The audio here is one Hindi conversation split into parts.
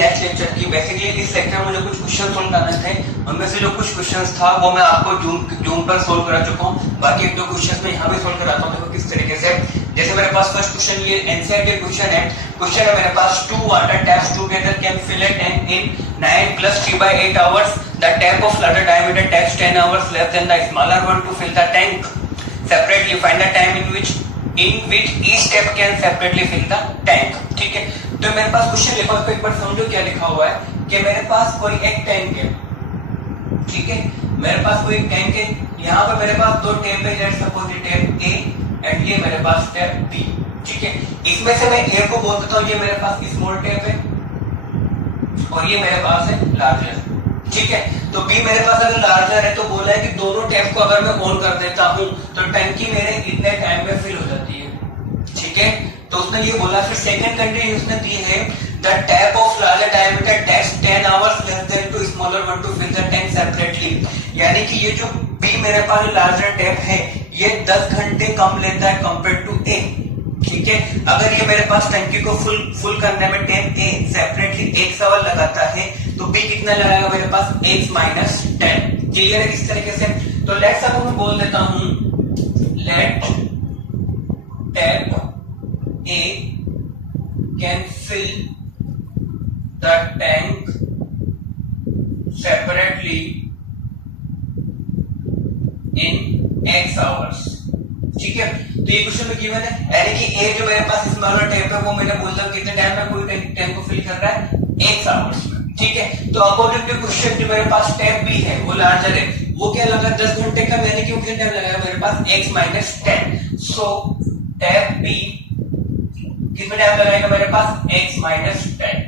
नेक्स्ट लेक्चर की। बेसिकली इस लेक्चर में मुझे कुछ क्वेश्चन सोल्व करने थे, उनमें से जो कुछ क्वेश्चंस था वो मैं आपको जूम पर सोल्व करा चुका हूँ। बाकी एक दो क्वेश्चंस मैं यहाँ भी सोल्व कराता हूँ। देखो किस तरीके से, जैसे मेरे पास फर्स्ट क्वेश्चन ये एनसीईआरटी क्वेश्चन है मेरे पास, 2 water taps together can fill a tank in 9 plus T/8 hours. The tap of larger diameter takes 10 hours less than the smaller one to fill the tank separately. Find the time in which each tap can separately fill the tank. ठीक है, तो मेरे पास क्वेश्चन लिखा है, एक बार समझो क्या लिखा हुआ है कि मेरे पास कोई एक टैंक है। ठीक है, मेरे पास कोई एक टैंक है, यहाँ पर मेरे पास दो टैप है, लेट्स सपोज ये टैप ए एंड ये मेरे पास टैप बी। ठीक है, इसमें से मैं ए को बोल देता हूँ ये मेरे पास स्मॉल टैप है और ये मेरे पास है लार्जर। ठीक है, तो बी मेरे पास अगर लार्जर है तो बोला है कि दोनों टैप को अगर मैं ऑन कर देता हूं तो टंकी मेरे इतने टाइम में फिल हो जाती है। ठीक है, तो उसने ये बोला। फिर सेकंड कंडीशन उसने दी है, the tap of larger diameter takes 10 hours less than to smaller one to fill the tank separately. यानी कि ये जो बी मेरे पास लार्जर टैप है ये 10 घंटे कम लेता है कंपेयर टू ए। ठीक है, अगर ये मेरे पास टंकी को फुल करने में टैप ए सेपरेटली 1 आवर लगाता है तो बी कितना लगाएगा मेरे पास, x माइनस 10। क्लियर है किस तरीके से? तो लेट्स अब मैं बोल देता हूं, let tap A can fill the tank separately in x hours. ठीक है, तो ये क्वेश्चन में गिवन है, यानी कि ए जो मेरे पास स्मॉलर टैप है वो मैंने बोला कितने टाइम में कोई टैंक को फिल कर रहा है, x आवर्स में। ठीक है, तो अकॉर्डिंग टू क्वेश्चन जो मेरे पास टैप बी है वो लार्जर है, वो क्या लगा 10 घंटे का, यानी कि वो कितना टाइम लगाया मेरे पास x माइनस 10। सो टैप बी कितना टाइम लगाएगा मेरे पास, x माइनस 10।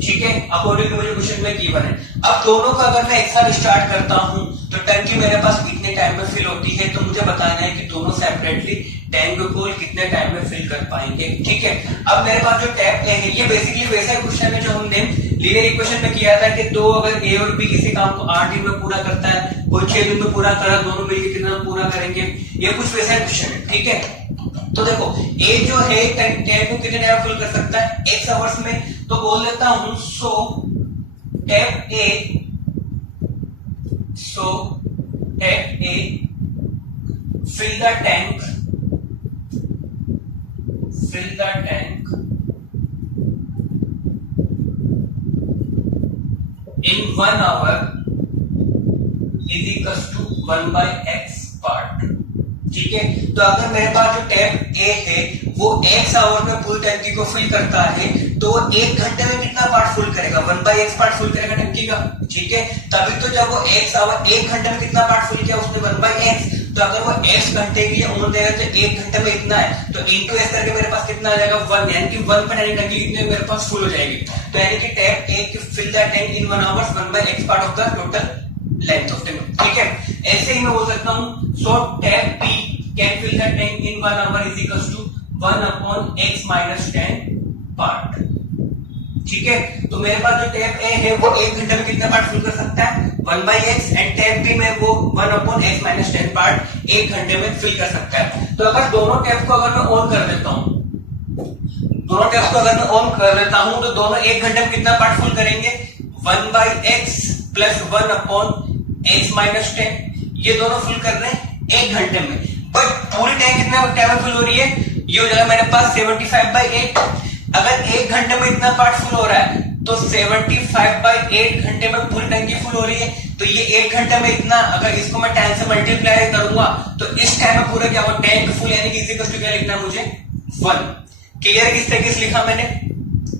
ठीक है, अकॉर्डिंग टू मुझे क्वेश्चन में गिवन है। अब दोनों का अगर मैं एक साथ स्टार्ट करता हूं तो टंकी मेरे पास कितने टाइम में फिल होती है, तो मुझे बताना है कि दोनों सेपरेटली टैंक को कितने टाइम में फिल कर पाएंगे। ठीक है, अब मेरे पास जो टैप ए है ये बेसिकली वैसा क्वेश्चन है जो हमने लीनियर इक्वेशन में किया था कि दो अगर ए और बी किसी काम को 8 दिन में पूरा करता है, कोई 6 दिन में पूरा करा, दोनों मिलकर कितना पूरा करेंगे, ये कुछ वैसा क्वेश्चन है। ठीक है, तो देखो ए जो है टैंक को कितने टाइम फिल कर सकता है, x आवर्स में, तो बोल देता हूं so tap A fill the tank in 1 hour is equals to 1/x part। ठीक है, तो अगर मेरे पास जो टैप ए है वो x आवर में फुल टंकी को फिल करता है तो 1 घंटे में कितना पार्ट फुल करेगा, 1/x पार्ट फुल करेगा टंकी का। ठीक है, तभी तो जब वो x आवर 1 घंटे में कितना पार्ट फुल किया उसने 1/x, तो अगर वो x घंटे के लिए ऑन देगा तो 1 घंटे में इतना है, तो इंटू s करके मेरे पास कितना आ जाएगा 1, यानी कि 1 पर टंकी कितने मेरे पास फुल हो जाएगी। तो यानी कि टैप ए की fill the tank in 1 hours 1/x part of the total length of tank. ठीक है, ऐसे ही मैं बोल सकता हूं so tap B can fill the tank in 1 hour is equals to 1/x minus 10 part. ठीक है, तो मेरे पास जो टैप ए है वो 1 घंटे में कितना पार्ट फिल कर सकता है, 1/x, एंड टैप बी में वो 1/x माइनस 10 पार्ट 1 घंटे में फिल कर सकता है। तो अगर दोनों टैप को अगर मैं ऑन कर देता हूं, तो दोनों 1 घंटे में कितना पार्ट फुल करेंगे, 1/x प्लस 1/x माइनस 10, ये दोनों फुल कर रहे हैं 1 घंटे में। बट पूरी टैंक कितना टाइम में फुल हो रही है, ये हो जाएगा मेरे पास 75/8। अगर 1 घंटे में इतना पार्ट फुल हो रहा है तो 75/8 घंटे में पूरी टंकी फुल हो रही है, तो ये 1 घंटे में इतना, अगर इसको मैं 10 से मल्टीप्लाई करूंगा तो इस टाइम में पूरा क्या होगा, टैंक फुल, यानी कि इसी को क्या लिखना है मुझे 1। क्लियर किस तरीके से लिखा मैंने,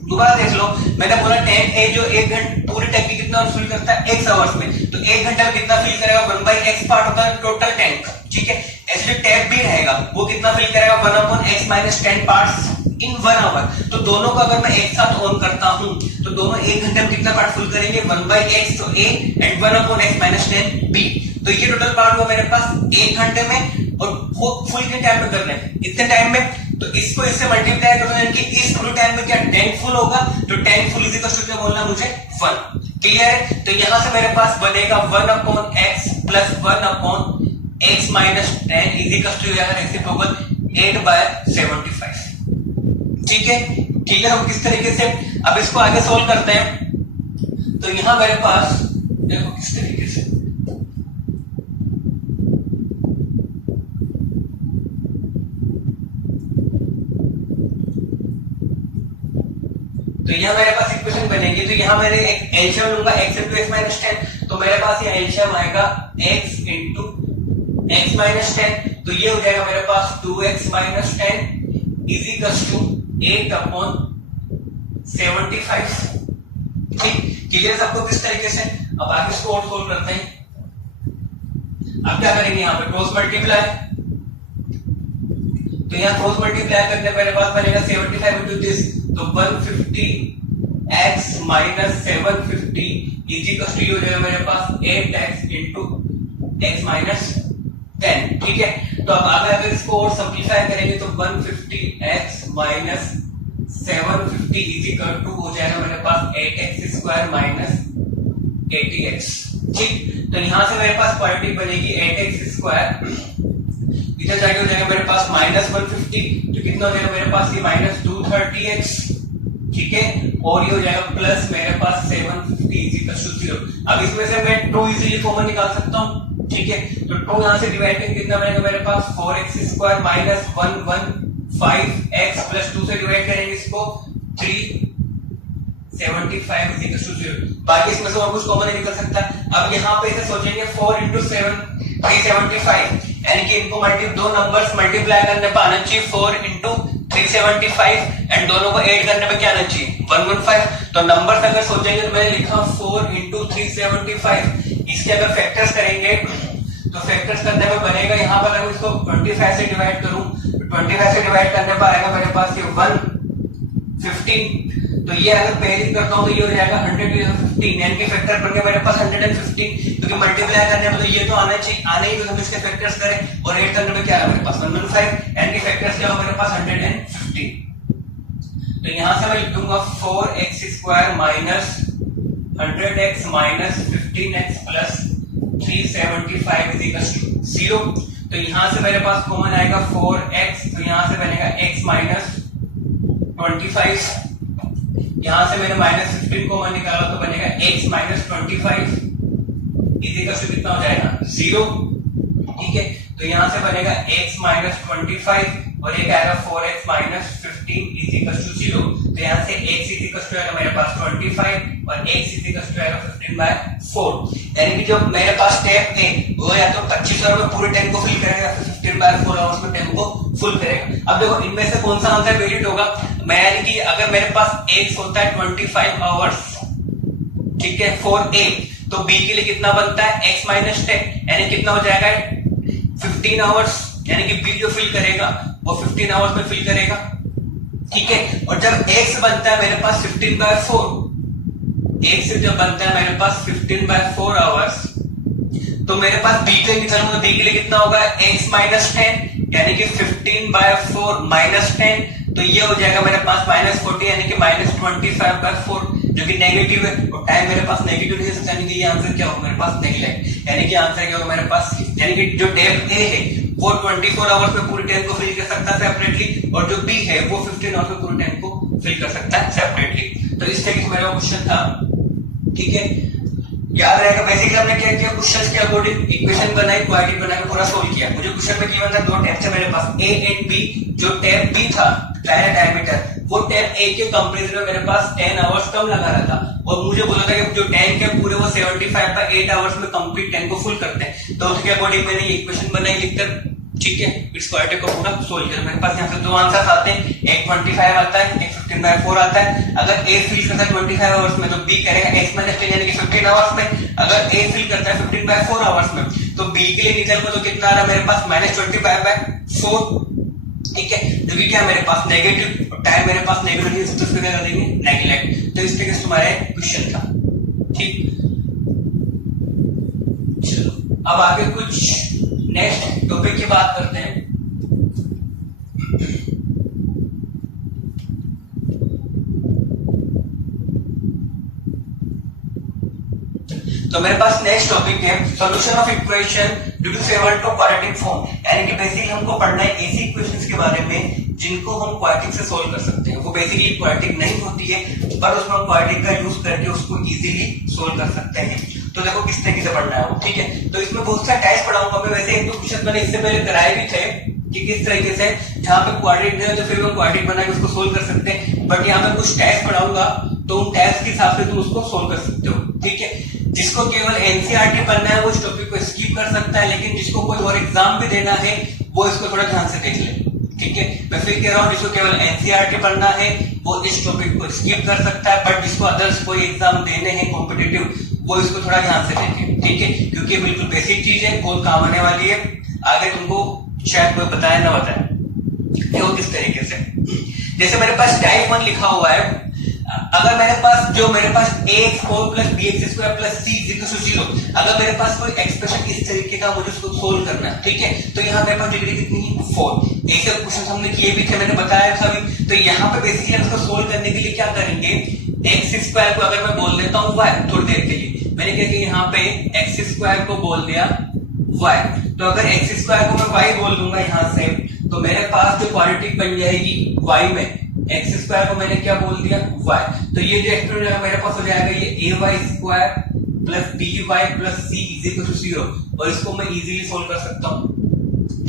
दोबारा देख लो। मैंने बोला टैंक ए जो 1 घंटे पूरी टंकी कितना फिल करता है x आवर्स में, तो 1 घंटे में कितना फिल करेगा, 1/x पार्ट होता है टोटल टैंक। ठीक है, ऐसे टैप भी रहेगा वो कितना फिल करेगा, 1/x minus 10 parts in 1 our. तो दोनों को अगर मैं एक साथ ऑन करता हूं तो दोनों 1 घंटे में कितना पार्ट फुल करेंगे, 1/x तो a and 1/x minus 10 b। तो ये टोटल पार्ट हुआ मेरे पास 1 घंटे में, और वो फुल के टाइम में कर रहे हैं इतने टाइम में, तो इसको इससे मल्टीप्लाई करो, यानी कि इस पूरे टाइम में क्या टैंक फुल होगा, तो tank full is equal to क्या बोलना मुझे 1। क्लियर है, तो यहां से मेरे पास बनेगा 1/x plus 1/x minus 10 is equal to reciprocal 8/75। ठीक है, ठीक है, हम किस तरीके से अब इसको आगे सोल्व करते हैं। तो यहां मेरे पास देखो किस तरीके से, तो यहां मेरे पास इक्वेशन बनेगी। तो यहां मैंने एक एलसीएम लूंगा x इंटू एक्स माइनस 10, तो मेरे पास ये एलसीएम आएगा x इंटू एक्स माइनस 10, तो ये हो जाएगा मेरे पास 2x minus 10 is equal to 8 upon 75। ठीक, क्लियर सबको किस तरीके से। अब आगे इसको और सोल्व करते हैं। अब क्या करेंगे, यहां पे क्रॉस मल्टीप्लाई, तो यहां क्रॉस मल्टीप्लाई करने मेरे पास बनेगा 75 इंटू दिस, तो 150x minus 750 is equal to हो जाएगा मेरे पास 8x इंटू एक्स माइनस 10। ठीक है, तो अब आगे अगर इसको और सिंपलीफाई करेंगे तो 150x minus 750 is equal to हो जाएगा मेरे पास 8x स्क्वायर माइनस 80x। ठीक, तो यहां से मेरे पास क्वांटिटी बनेगी 8x स्क्वायर, इधर जाके हो जाएगा मेरे पास माइनस 150, तो कितना हो जाएगा मेरे पास ये माइनस 230x। ठीक है, और ये हो जाएगा प्लस मेरे पास 750 इज इक्वल टू 0। अब इसमें से मैं 2 इजीली कॉमन निकाल सकता हूं। ठीक है, तो 2 यहां से डिवाइड करके कितना बनेगा मेरे पास 4x square minus 115x plus 2 से डिवाइड करेंगे इसको 375 इज इक्वल टू 0। बाकी इसमें से और कुछ कॉमन नहीं निकल सकता। अब यहां पे इसे सोचेंगे 4 into 7 375, यानी कि इनको दो नंबर्स मल्टीप्लाई करने पे आना चाहिए 4 into 375 एंड दोनों को ऐड करने पे क्या आना चाहिए 115। तो नंबर्स अगर सोचेंगे तो मैंने लिखा 4 into 375, इसके अगर फैक्टर्स करेंगे तो फैक्टर्स करने में बनेगा, यहां पर अगर इसको 25 से डिवाइड करूं तो 25 से डिवाइड करने पर आएगा मेरे पास ये 115, तो ये अगर पेयरिंग करता हूं तो ये हो जाएगा 115, यानी कि फैक्टर बन गया मेरे पास 115, क्योंकि मल्टीप्लाई करने में तो ये तो आना चाहिए, आने ही तो हम इसके फैक्टर्स करें, और ऐड करने में क्या है मेरे पास 115, यानी कि फैक्टर्स क्या हो मेरे पास 115। तो यहां से मैं लिख दूंगा 4x square minus 100x minus 15x plus 375 is equal to 0। तो यहां से मेरे पास कॉमन आएगा 4x, तो यहां से बनेगा x माइनस 25, यहां से मैंने माइनस 15 कॉमन निकाला तो बनेगा x minus 25 is equal to कितना हो जाएगा 0। ठीक है, तो यहां से बनेगा x माइनस 25 और एक आएगा 4x minus 15 is equal to 0। तो यहां से x इज इक्वल टू आएगा मेरे पास 25 और x इज इक्वल टू आएगा 15/4, यानी कि जो मेरे पास टैप है वो या तो 25 आवर में पूरे टैंक को फिल करेगा या फिर 15/4 आवर्स में टैंक को फुल करेगा। अब देखो इनमें से कौन सा आंसर वैलिड होगा, मैं यानी कि अगर मेरे पास x होता है 25 आवर्स, ठीक है, फॉर a, तो b के लिए कितना बनता है x माइनस 10, यानी कितना हो जाएगा 15 आवर्स, यानी कि b जो फिल करेगा वो 15 आवर्स में फिल करेगा। ठीक है, और जब x बनता है मेरे पास 15/4, x जब बनता है मेरे पास 15/4 आवर्स, तो मेरे पास b के लिए चलूंगा, b के लिए कितना होगा x माइनस 10, यानी कि 15/4 माइनस 10, तो ये हो जाएगा मेरे पास माइनस 40, यानी कि माइनस 25/4, जो कि नेगेटिव है, और टाइम मेरे पास नेगेटिव नहीं है, यानी कि ये आंसर क्या होगा मेरे पास नेगेटिव, यानी कि आंसर क्या होगा मेरे पास, यानी कि जो डेप्थ ए है वो 24 आवर्स में पूरे टैंक को फिल कर सकता है सेपरेटली, और जो बी है वो 15 आवर्स में पूरे टैंक को फिल कर सकता है सेपरेटली। तो इस तरीके से मेरा क्वेश्चन था। ठीक है, याद रहेगा बेसिकली हमने क्या किया, क्वेश्चन के अकॉर्डिंग इक्वेशन बनाई, क्वाड्रेटिक बनाकर पूरा सोल्व किया। मुझे क्वेश्चन में गिवन था दो टैप थे मेरे पास ए एंड बी, जो टैप बी था ट्रायल डायमीटर, वो टैप ए के कंपैरिजन में मेरे पास 10 आवर्स कम लगा रहा था, और मुझे बोला था कि जो टैंक है पूरे वो 75/8 आवर्स में कंप्लीट टैंक को फुल करते हैं। तो उसके अकॉर्डिंग मैंने ये इक्वेशन बनाई लिखकर, ठीक है, इस क्वाड्रेटिक को पूरा सोल्व किया। मेरे पास यहाँ से दो आंसर आते हैं, एक 25 आता है, एक 15/4 आता है। अगर ए फिल करता है 25 आवर्स में तो बी करेगा x माइनस 10, यानी कि 15 आवर्स में। अगर ए फिल करता है 15/4 आवर्स में तो बी के लिए निकल को तो कितना आ रहा है मेरे पास माइनस 25/4। ठीक है, जो कि क्या मेरे पास नेगेटिव, और टाइम मेरे पास नेगेटिव नहीं है, तो उसको क्या कर देंगे नेगलेक्ट। तो इस तरीके से तुम्हारा क्वेश्चन था। ठीक, चलो अब आगे कुछ नेक्स्ट टॉपिक की बात करते हैं। तो मेरे पास नेक्स्ट टॉपिक है solution of equation due to favour to quadratic form, यानी कि बेसिकली हमको पढ़ना है ऐसी इक्वेशंस के बारे में जिनको हम क्वाड्रेटिक से सॉल्व कर सकते हैं, वो बेसिकली क्वाड्रेटिक नहीं होती है, पर उसमें हम क्वाड्रेटिक का यूज करके उसको इजीली सोल्व कर सकते हैं। तो देखो किस तरीके से पढ़ना है वो, ठीक है। तो इसमें बहुत सारे टाइप्स पढ़ाऊंगा मैं, वैसे एक दो क्वेश्चन मैंने इससे पहले कराए भी थे कि किस तरीके से जहां पे क्वाड्रेटिक है तो फिर वो क्वाड्रेटिक बना के उसको सोल्व कर सकते हैं, बट यहाँ पे कुछ टाइप्स पढ़ाऊंगा तो उन टाइप्स के हिसाब से तुम उसको सोल्व कर सकते हो, ठीक है। जिसको केवल एनसीईआरटी पढ़ना है वो इस टॉपिक को स्किप कर सकता है, लेकिन जिसको कोई और एग्जाम भी देना है वो इसको थोड़ा ध्यान से देख ले, ठीक है। मैं फिर कह रहा हूँ जिसको केवल एनसीईआरटी पढ़ना है वो इस टॉपिक को स्किप कर सकता है, बट जिसको अदर्स कोई एग्जाम देने हैं कॉम्पिटिटिव वो इसको थोड़ा ध्यान से देखे, ठीक है, क्योंकि बिल्कुल बेसिक चीज है, बहुत काम आने वाली है, आगे तुमको शायद कोई बताए ना बताए। देखो किस तरीके से, जैसे मेरे पास टाइप 1 लिखा हुआ है, अगर मेरे पास ax4 plus bx square plus c equal to 0, अगर मेरे पास कोई एक्सप्रेशन इस तरीके का मुझे उसको सोल्व करना है, ठीक है, तो यहाँ मेरे पास डिग्री कितनी है 4। ऐसे क्वेश्चन हमने किए भी थे, मैंने बताया था अभी। तो यहाँ पे बेसिकली हम इसको सोल्व करने के लिए क्या करेंगे, एक्स स्क्वायर को अगर मैं बोल देता हूँ y थोड़ी देर के लिए, मैंने क्या किया यहाँ पे एक्स स्क्वायर को बोल दिया y, तो अगर एक्स स्क्वायर को मैं y बोल दूंगा यहाँ से, तो मेरे पास जो क्वाड्रेटिक बन जाएगी y में, एक्स स्क्वायर को मैंने क्या बोल दिया y, तो ये जो एक्सप्रेशन मेरे पास हो जाएगा ये ay square plus by plus c is equal to 0, और इसको मैं इजीली सोल्व कर सकता हूँ,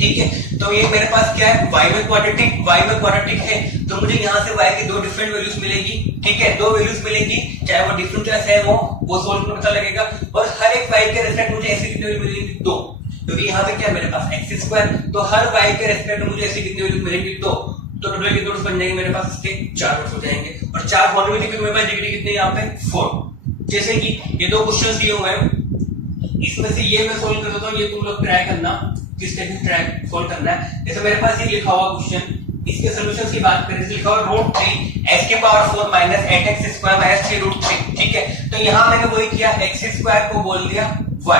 ठीक है। तो ये मेरे पास क्या है, y में क्वाड्रेटिक है, तो मुझे यहाँ से y की दो डिफरेंट वैल्यूज मिलेगी, ठीक है, दो वैल्यूज मिलेंगी, चाहे वो डिफरेंट चाहे सेम हो, वो सोल्व करना पता लगेगा। और हर एक y के रेस्पेक्ट मुझे ऐसी कितनी वैल्यू मिलेंगी 2, क्योंकि यहाँ पे क्या है मेरे पास एक्स स्क्वायर, तो हर y के रेस्पेक्ट मुझे ऐसी कितनी वैल्यू मिलेंगी 2, तो टोटल कितने रूट्स बन जाएंगे मेरे पास, इसके 4 रूट्स हो जाएंगे, और 4 होने में मेरे पास डिग्री कितनी है यहाँ पे 4। जैसे कि ये दो क्वेश्चंस दिए हुए हैं, इसमें से ये मैं सोल्व कर देता हूँ, ये तुम लोग ट्राई करना किस तरीके से ट्राई सोल्व करना है। जैसे मेरे पास ये लिखा हुआ क्वेश्चन, इसके सॉल्यूशंस की बात करें तो लिखा हुआ √3 x के power 4 minus 8x square minus 3√3, ठीक है। तो यहाँ मैंने वही किया, x स्क्वायर को बोल दिया y,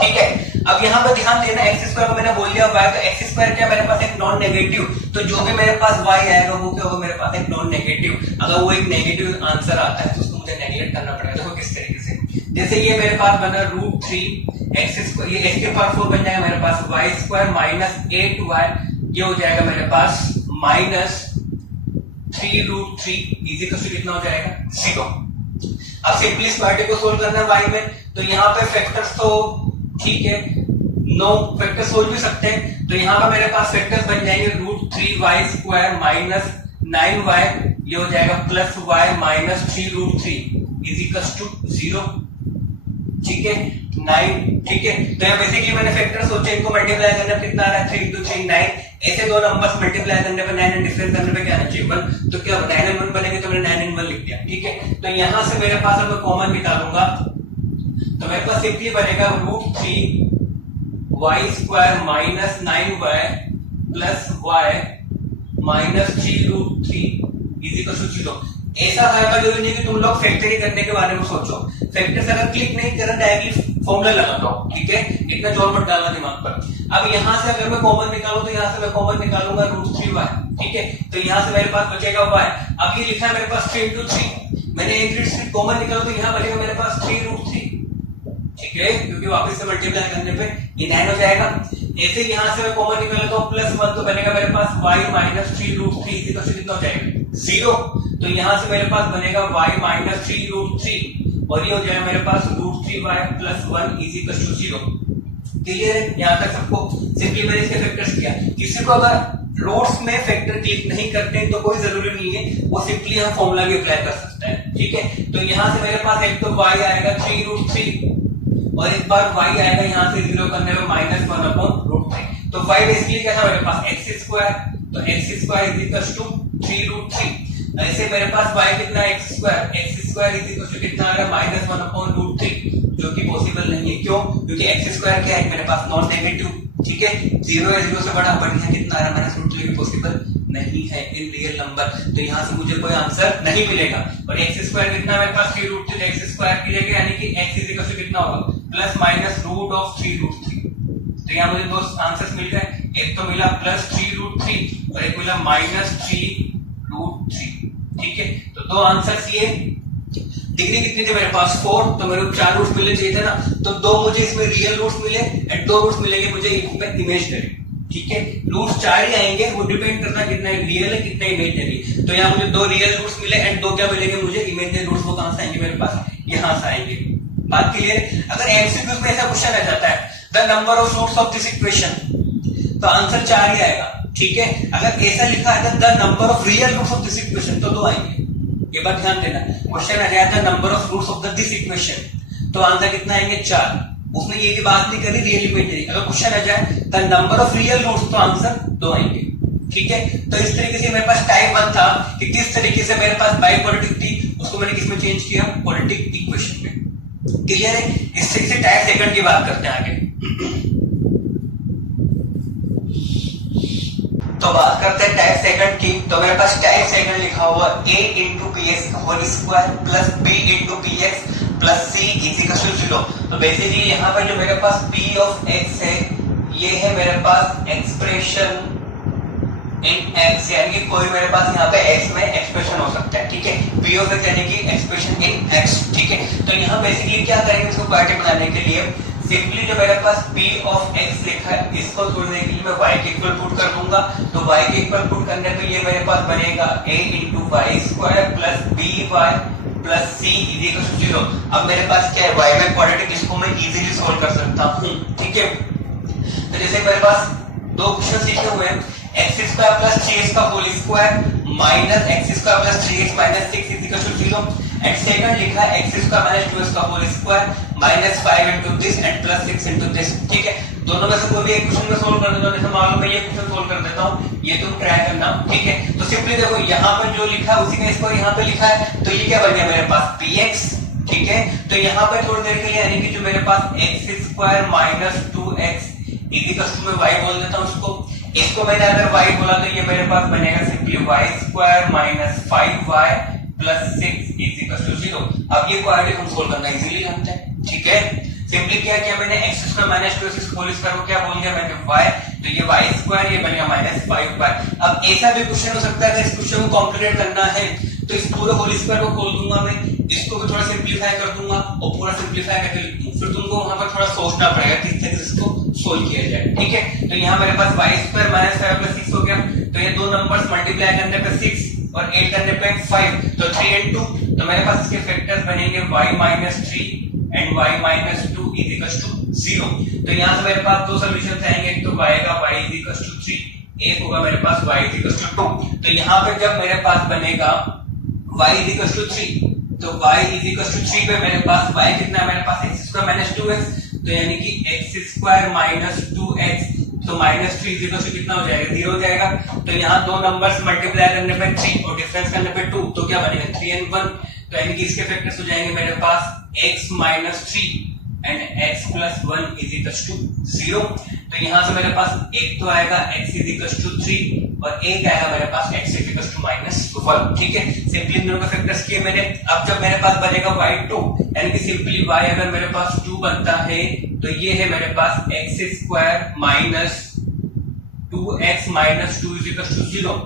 ठीक है। अब यहाँ पर ध्यान देना, एक्स स्क्वायर को मैंने बोल दिया y, तो एक्स स्क्वायर क्या मेरे पास एक नॉन नेगेटिव, तो जो भी मेरे पास y आएगा वो क्या होगा मेरे पास एक नॉन नेगेटिव। अगर वो एक नेगेटिव आंसर आता है तो उसको मुझे नेगलेक्ट करना पड़ेगा। देखो किस तरीके से, जैसे ये मेरे पास बना √3 x स्क्वायर, ये x के पावर 4 बन जाएगा मेरे पास y स्क्वायर माइनस 8y, ये हो जाएगा मेरे पास माइनस 3√3 इज इक्वल टू कितना हो जाएगा 0। अब सिंपली स्क्वायर को सोल्व करना है y में, तो यहाँ पे फैक्टर्स तो ठीक है, 9 फैक्टर सोल्व भी सकते हैं, तो यहाँ पे मेरे पास फैक्टर्स बन जाएंगे √3y स्क्वायर माइनस 9y, ये हो जाएगा plus y minus 3√3 is equal to 0, ठीक है 9, ठीक है। तो यहाँ बेसिकली मैंने फैक्टर सोचे, इनको मल्टीप्लाई करने पर कितना आ रहा है 3 into 3 9, ऐसे दो नंबर्स मल्टीप्लाई करने पर 9 एंड डिफरेंस करने पे क्या आना चाहिए 1, तो क्या 9 and 1 बनेंगे, तो मैंने 9 and 1 लिख दिया, ठीक है। तो यहाँ से मेरे पास अब मैं कॉमन निकालूंगा, तो मेरे पास सिंपली बनेगा √3y square minus 9y plus y minus 3√3 is equal to 0। ऐसा फायदा जरूरी नहीं कि तुम लोग फैक्टरी करने के बारे में सोचो, फैक्टर से अगर क्लिक नहीं करें डायरेक्टली फॉर्मूला लगा दो, ठीक है, इतना जोर मत डालना दिमाग पर। अब यहाँ से अगर मैं कॉमन निकालूं तो यहाँ से मैं कॉमन निकालूंगा √3y, ठीक है, तो यहाँ से मेरे पास बचेगा y। अब ये लिखा है मेरे पास 3 into 3, मैंने एक रीड कॉमन निकाला तो यहाँ बचेगा मेरे पास 3√3, ठीक है, क्योंकि वापस से मल्टीप्लाई करने पे ये 9 हो जाएगा। ऐसे यहाँ से मैं कॉमन निकालता हूँ +1, तो बनेगा मेरे पास y minus 3√3 is equal to कितना हो जाएगा 0, तो यहाँ से मेरे पास बनेगा y माइनस 3√3 और ये हो जाएगा मेरे पास √3y plus 1 is equal to 0। Clear है यहाँ तक सबको? सिंपली मैंने इसके फैक्टर्स किया। किसी को अगर रूट्स में फैक्टर क्लिक नहीं करते तो कोई जरूरी नहीं है, वो सिंपली हम फॉर्मूला भी अप्लाई कर सकते हैं, ठीक है। तो यहाँ से मेरे पास एक तो y आएगा 3√3 और एक बार y आएगा यहाँ से 0 करने में -1/√3, तो y बेसिकली क्या था मेरे पास x स्क्वायर, तो x square is equal to 3√3। ऐसे मेरे पास y कितना x square is equal to कितना आ रहा है -1/√3, जो कि पॉसिबल नहीं है। क्यों? क्योंकि x स्क्वायर क्या है मेरे पास नॉन नेगेटिव, ठीक है, 0 या 0 से बड़ा बढ़िया कितना आ रहा है -√3 पॉसिबल नहीं है इन रियल नंबर, तो यहाँ से मुझे कोई आंसर नहीं मिलेगा। और x स्क्वायर कितना मेरे पास 3√3, x स्क्वायर की जगह यानी कि x इज इक्वल टू कितना होगा ±√3√3, तो यहाँ मुझे दो आंसर्स मिल गए, एक तो मिला +3√3 और एक मिला -3√3, ठीक है। तो दो आंसर्स ये। डिग्री कितनी थी मेरे पास 4, तो मेरे को 4 रूट्स मिलने चाहिए थे ना, तो 2 मुझे इसमें रियल रूट्स मिले एंड 2 रूट्स मिलेंगे मुझे इमेजिनरी, ठीक है, रूट्स 4 ही आएंगे, वो डिपेंड करता है कितना रियल है कितना इमेजिनरी। तो यहाँ मुझे 2 रियल रूट्स मिले एंड 2 क्या मिलेंगे मुझे इमेजिनरी रूट्स, वो कहां से आएंगे मेरे पास, यहां से आएंगे। बात क्लियर? अगर एमसीक्यूज में ऐसा क्वेश्चन आ जाता है the number of roots of this equation, तो आंसर 4 ही आएगा। ठीक है, अगर ऐसा लिखा है the number of real roots of this equation, तो 2 आएंगे। ये बात ध्यान देना, क्वेश्चन आ जाता है number of roots of this equation, तो आंसर कितना आएंगे 4। उसने ये की बात नहीं करी रियल इमेजिनरी। अगर क्वेश्चन आ जाए the number of real roots, तो आंसर 2 आएंगे। ठीक है, तो इस तरीके से मेरे पास टाइप 1 था कि किस तरीके से मेरे पास बाई क्वाड्रेटिक थी, उसको मैंने किसमें चेंज किया, क्वाड्रेटिक इक्वेशन में। क्लियर है? इस तरीके से टाइप सेकंड की बात करते हैं आगे। तो बात करते हैं टाइप सेकंड की। तो मेरे पास टाइप सेकंड लिखा हुआ a into P X whole square plus b into P X plus c is equal to 0। तो बेसिकली यहाँ पर जो मेरे पास p ऑफ x है, ये है मेरे पास एक्सप्रेशन इन x, यानी कि कोई मेरे पास यहाँ पे x में एक्सप्रेशन हो सकता है। ठीक है, p ऑफ x यानी कि एक्सप्रेशन इन x। ठीक है, तो यहाँ बेसिकली क्या करेंगे इसको क्वाड्रेटिक बनाने के लिए, सिंपली जो मेरे पास p ऑफ x लिखा है, इसको तोड़ने के लिए मैं y के इक्वल पुट कर दूंगा। तो y के इक्वल पुट करने पे ये मेरे पास बनेगा a into Y square plus B Y plus C is equal to 0। अब मेरे पास क्या है, y में क्वाड्रेटिक, इसको मैं इजीली सॉल्व कर सकता हूँ। ठीक है, तो जैसे मेरे पास 2 क्वेश्चन लिखे हुए हैं, एक्स स्क्वायर प्लस 3x का whole square minus X square plus 3x minus 6 is equal to 0। And second लिखा है एक्स स्क्वायर माइनस 2x का whole square minus 5 into this and plus 6 into this. ठीक है, दोनों में से कोई भी एक क्वेश्चन में सोल्व कर देता हूं। जैसे मान लो मैं ये क्वेश्चन सोल्व कर देता हूं, ये तुम ट्राई करना। ठीक है, तो सिंपली देखो यहाँ पर जो लिखा है उसी में इसको यहाँ पे लिखा है, तो ये क्या बन गया मेरे पास px। ठीक है, तो यहाँ पे थोड़ी देर के लिए यानी कि जो मेरे पास x square minus 2x is equal to, मैं y बोल देता हूँ इसको मैंने अगर y बोला तो ये मेरे पास बनेगा simply y square minus 5y plus 6 is equal to 0। अब ये क्वाड्रेटिक हम सोल्व करना इजीली जानते हैं। ठीक है, सिंपली क्या किया मैंने, X square minus 2x whole square को क्या बोल दिया मैंने y, तो ये y स्क्वायर ये बनेगा माइनस 5y। अब ऐसा भी क्वेश्चन हो सकता है, अगर इस क्वेश्चन को कॉम्प्लीकेट करना है तो इस पूरे होल स्क्वायर को खोल दूंगा मैं, इसको भी थोड़ा सिंपलीफाई कर दूंगा और पूरा सिंपलीफाई करके लिख दूंगा। फिर तुमको वहां पर थोड़ा सोचना पड़ेगा किस तरीके से इसको सोल्व किया जाए। ठीक है, तो यहाँ मेरे पास y स्क्वायर माइनस 5 प्लस 6 हो गया, तो ये 2 नंबर्स मल्टीप्लाई करने पे 6 और 8 करने पे 5, तो 3 and 2, तो मेरे पास इसके फैक्टर्स बनेंगे y minus 3 and y minus 2 is equal to 0। तो यहाँ से मेरे पास 2 सॉल्यूशंस आएंगे, एक तो y का y इज इक्वल टू 3, एक होगा मेरे पास y इज इक्वल टू 2। तो यहाँ पे जब मेरे पास बनेगा y इज इक्वल टू 3, तो y इज इक्वल टू 3 पे मेरे पास y कितना है, मेरे पास x स्क्वायर माइनस 2x, तो यानी कि x स्क्वायर माइनस 2x, तो माइनस 3 इज इक्वल टू कितना हो जाएगा, 0 हो जाएगा। तो यहाँ 2 नंबर्स मल्टीप्लाई करने पे 3 और डिफरेंस करने पे 2, तो क्या बनेगा 3 and 1, तो यानी कि इसके फैक्टर्स हो जाएंगे मेरे पास x minus 3 and x plus 1 is equal to 0। तो यहाँ से मेरे पास एक तो आएगा x इज इक्वल टू 3 और एक आएगा मेरे पास x is equal to minus 1। ठीक है, सिंपली इन दोनों का फैक्टर्स किए मैंने। अब जब मेरे पास बनेगा y2, यानी कि सिंपली y अगर मेरे पास 2 बनता है, तो ये है मेरे पास x square minus 2x minus 2 is equal to 0।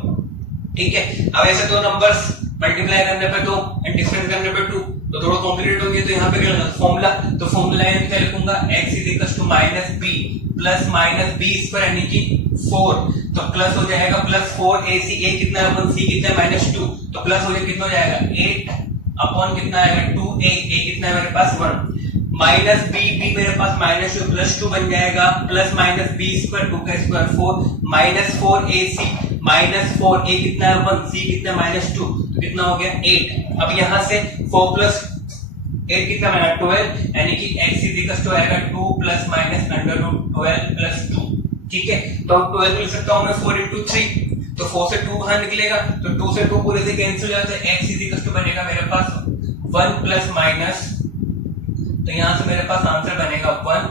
ठीक है, अब ऐसे 2 नंबर्स मल्टीप्लाई करने पे 2 एंड डिफरेंस करने पे 2, तो थोड़ा कॉम्प्लिकेट हो गया। तो यहाँ पे क्या फॉर्मूला, तो फॉर्मूला यानी क्या लिखूंगा, x is equal to minus b plus minus b square यानी कि 4, तो प्लस हो जाएगा प्लस 4ac, a कितना है 1, c कितना है माइनस 2, तो प्लस हो जाएगा कितना हो जाएगा 8 अपॉन कितना आएगा 2a, a कितना है मेरे पास 1, माइनस b मेरे पास माइनस 2 प्लस 2 बन जाएगा, प्लस माइनस b स्क्वायर 2 का square 4 minus 4ac minus 4a कितना है 1, c कितना माइनस 2, तो कितना हो गया 8। अब यहाँ से 4 प्लस 8 कितना बना 12, यानी कि x इज इक्वल टू आएगा 2 plus minus under root 12 plus 2। ठीक है, तो 12 लिख सकता हूं मैं 4 into 3, तो 4 से 2 बाहर निकलेगा, तो 2 से 2 पूरे से कैंसिल हो जाता है, x इज इक्वल टू बनेगा मेरे पास 1 प्लस माइनस, तो यहाँ से मेरे पास आंसर बनेगा 1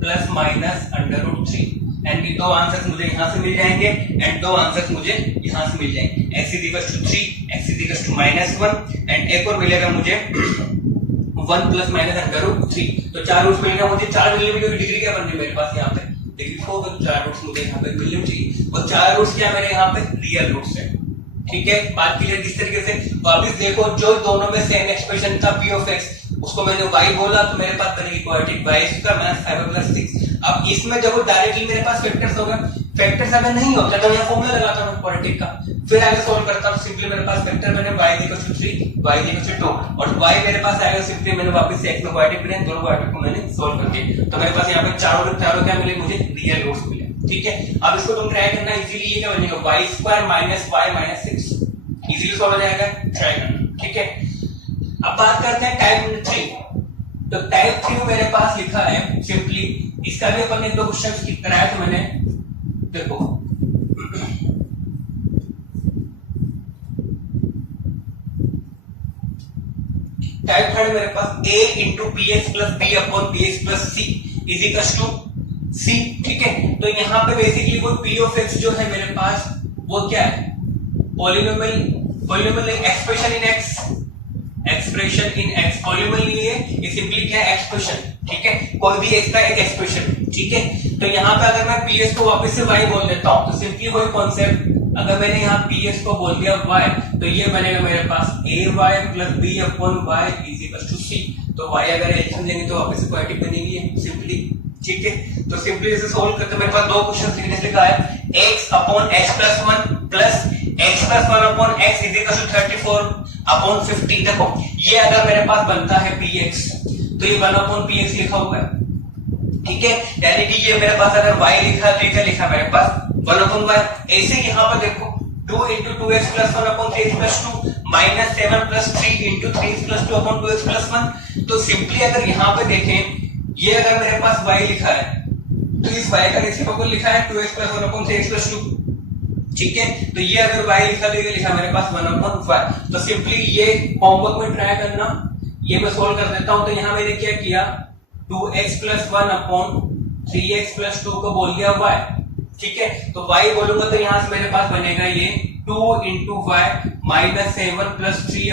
plus minus under root 3, and 2 answers मुझे यहाँ से मिल जाएंगे एंड 2 आंसर्स मुझे यहाँ से मिल जाएंगे, x is equal to 3, x is equal to minus 1 and एक और मिलेगा मुझे 1 प्लस माइनस अंडर रूट 3, तो 4 रूट्स मिल गया मुझे। 4 मिलने में डिग्री क्या बन रही है मेरे पास यहाँ पे, डिग्री 4, तो 4 रूट्स मुझे यहाँ पे मिलने चाहिए, और 4 रूट्स क्या मेरे यहाँ पे रियल रूट्स है। ठीक है, बात क्लियर इस तरीके से। वापिस देखो, जो दोनों में सेम एक्सप्रेशन था p ऑफ x, उसको मैंने y बोला तो मेरे पास बनेगी quadratic y square minus 5 plus 6। अब इसमें जब डायरेक्टली मेरे पास फैक्टर्स होगा, फैक्टर्स अगर नहीं होता तो यहाँ फॉर्मूला लगाता हूँ क्वाड्रेटिक का, फिर आगे सॉल्व करता हूँ। सिंपली मेरे पास वेक्टर बने y = 3 y = 2 और y मेरे पास आएगा, सिंपली मैंने वापस से x में क्वाड्रेटिक बने, दोनों क्वाड्रेटिक को मैंने सॉल्व कर दिया, तो मेरे पास यहाँ पे चारों क्या मिले मुझे, रियल रूट्स मिले। ठीक है, अब इसको तुम ट्राई करना, इजीली ये क्या बनेगा y² - y - 6, इजीली सॉल्व हो जाएगा, ट्राई करना। ठीक है, अब बात करते हैं टाइप 3। तो टाइप 3 में मेरे पास लिखा है सिंपली, इसका भी अपन ने 2 क्वेश्चन कराया था मैंने, देखो टाइप 3 मेरे पास a × px + b / px + c = c। ठीक है, तो यहाँ पे बेसिकली वो p of x जो है मेरे पास वो क्या है, polynomial expression in x, polynomial नहीं है ये, सिंपली क्या है, एक्सप्रेशन। ठीक है, कोई भी x का एक एक्सप्रेशन। ठीक है, तो यहाँ पे अगर मैं ps को वापस से y बोल देता हूँ तो सिंपली वही कॉन्सेप्ट, अगर मैंने यहाँ ps को बोल दिया y तो ये बनेगा मेरे पास ay + b / y = c। तो y अगर एडिशन देंगे तो वापस से क्वाड्रेटिक बनेगी सिंपली। ठीक है, तो सिंपली इसे सोल्व करते मेरे पास 2 क्वेश्चन लिखा है, x / x + 1 + x + 1 / x = 34/50। देखो ये अगर मेरे पास बनता है px तो ये 1/px लिखा हुआ है। ठीक है, यानी कि ये मेरे पास अगर y लिखा तो क्या लिखा मेरे पास 1/y। ऐसे यहाँ पर देखो 2 × 2x + 1/3x + 2 - 7 + 3 × 3x + 2/2x + 1। तो सिंपली अगर यहाँ पे देखें, ये अगर मेरे पास y लिखा है तो इस y का रेसिप्रोकल लिखा है 2x + 1/3x + 2। ठीक है, तो ये अगर y लिखा तो ये लिखा मेरे पास 1/y। तो सिंपली ये होमवर्क में ट्राई करना, ये मैं सोल्व कर देता हूं। तो यहाँ मैंने क्या किया, 2x + 1/3x + 2 को बोल दिया y। ठीक है, तो y बोलूंगा तो यहाँ से मेरे पास बनेगा ये 2 × y - 7 + 3 ×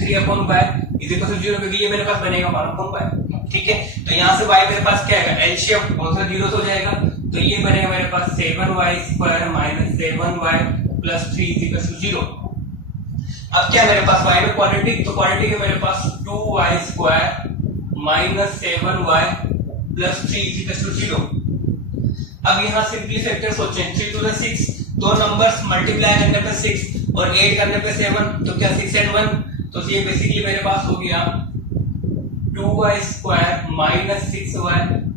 3/y = 0, क्योंकि ये मेरे पास बनेगा 1/y। ठीक है, तो यहाँ से y मेरे पास क्या आएगा, एलसीएम बहुत सारे जीरो हो जाएगा, तो ये बनेगा मेरे पास 7y² - 7y + 3 = 0। अब क्या मेरे पास y में क्वाड्रेटिक, तो क्वाड्रेटिक है मेरे पास 2y² - 7y + 3 = 0। अब यहाँ सिंपली फैक्टर सोचें, 3 × 6, दो नंबर्स मल्टीप्लाई करने पे 6 और ऐड करने पे 7, तो क्या 6 and 1, तो ये बेसिकली मेरे पास हो गया 2y² - 6y -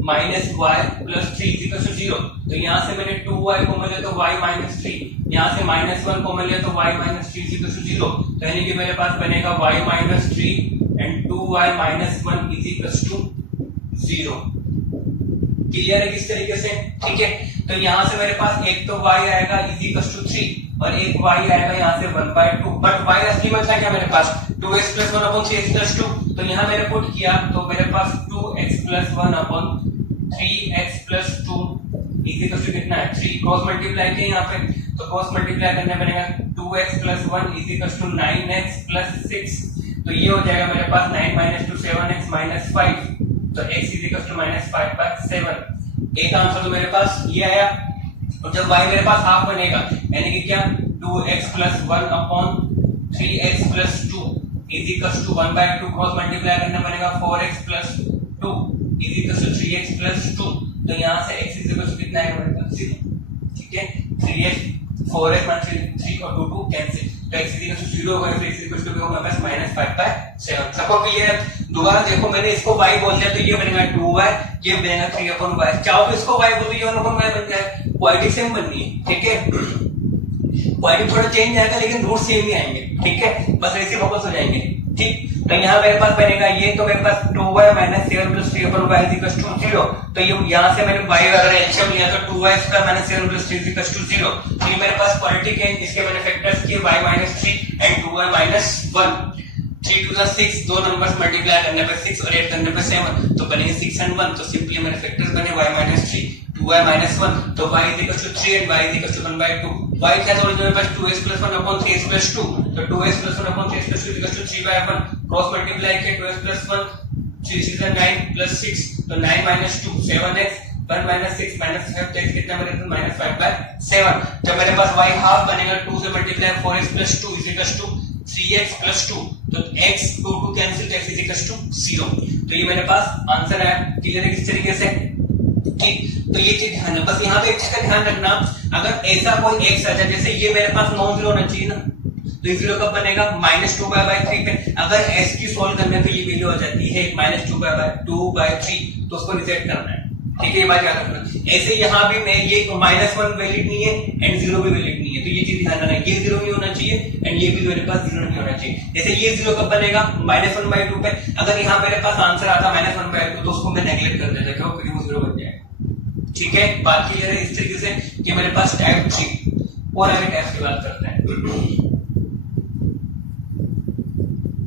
y + 3 = 0। तो यहाँ से मैंने 2y को मिले तो y - 3, यहाँ से -1 को मिले तो y - 3 = 0। तो यानी कि मेरे पास बनेगा y - 3 and 2y - 1 = 0। क्लियर है किस तरीके से? ठीक है, तो यहाँ से मेरे पास एक तो y आएगा = 3 और एक y आएगा यहाँ से 1/2, बट y असली में था क्या मेरे पास 2x + 1/3x + 2। तो यहाँ मैंने पुट किया तो मेरे पास 2x + 1/3x + 2 = कितना है 3, क्रॉस मल्टीप्लाई किया यहाँ पे, तो क्रॉस मल्टीप्लाई करने बनेगा 2x + 1 = 9x + 6। तो ये हो जाएगा मेरे पास 9 - 2 7x - 5, तो x = -5/7। एक आंसर तो मेरे पास ये आया। और जब y मेरे पास हाफ बनेगा यानी कि क्या 2x + 1/3x + 2 = 1/2, क्रॉस मल्टीप्लाई करना बनेगा 4x + 2 = 3x + 2। तो यहाँ से x कितना है मेरे पास 0। ठीक है, 3x 4x - 3 और 2 कैंसिल, तो x = 0 होगा, तो x = होगा बस -5/7। सबको क्लियर? दोबारा देखो, मैंने इसको y बोल दिया तो ये बनेगा 2y, ये बनेगा 3/y। चाहो तो इसको y बोल दो, ये 1/y बन जाए, क्वाड्रेटिक सेम बननी है। ठीक है, क्वाड्रेटिक थोड़ा चेंज आएगा लेकिन रूट सेम ही आएंगे। ठीक है, बस ऐसे फोकस हो जाएंगे। ठीक, तो यहाँ मेरे पास बनेगा ये, तो मेरे पास 2y - 7 + 3/y = 0। तो ये यहाँ से मैंने y अगर एलसीएम लिया तो 2y² - 7 + 3 = 0। तो ये मेरे पास क्वाड्रेटिक है, इसके मैंने फैक्टर्स किए y - 3 and 2y - 1। 3 × 6, दो नंबर्स मल्टीप्लाई करने पे 6 और ऐड करने पे 7, तो बनेंगे 6 and 1। तो सिंपली मेरे फैक्टर्स बने y - 3 2y - 1, तो y = 3 and y = 1/2। y क्या था मेरे पास 2x + 1/3x + 2, तो 2x + 1/3x + 2 = 3/1, क्रॉस मल्टीप्लाई किया 2x + 1 3 6 = 9 + 6, तो 9 - 2 7x 1 - 6 - 5, तो x कितना मेरे पास -5/7। जब मेरे पास y हाफ बनेगा 2 से मल्टीप्लाई 4x + 2 = 3x + 2, तो x 2 कैंसिल, तो x = 0। तो ये मेरे पास आंसर है। क्लियर है किस तरीके से? ठीक, तो ये चीज ध्यान, बस यहाँ पे एक चीज का ध्यान रखना, अगर ऐसा कोई एक्स आ जाए, जैसे ये मेरे पास नॉन जीरो होना चाहिए ना, तो ये जीरो कब बनेगा, -2/3 पे। अगर एस की सोल्व करने पे ये वैल्यू आ जाती है -2/3, तो उसको रिजेक्ट करना है, ठीक है, ये बात याद रखना। ऐसे यहाँ भी मैं ये -1 वैलिड नहीं है एंड 0 भी वैलिड नहीं है, तो ये चीज ध्यान रखना, ये 0 नहीं होना चाहिए एंड ये भी मेरे पास 0 नहीं होना चाहिए। जैसे ये 0 कब बनेगा, -1/2 पे। अगर यहाँ मेरे पास आंसर आता -1/2 तो उसको मैं नेगलेक्ट कर देता, क्यों, क्योंकि वो 0 बन जाएगा, ठीक है, बात क्लियर है इस तरीके से कि मेरे पास टाइप 3 और आगे टाइप की बात करते हैं।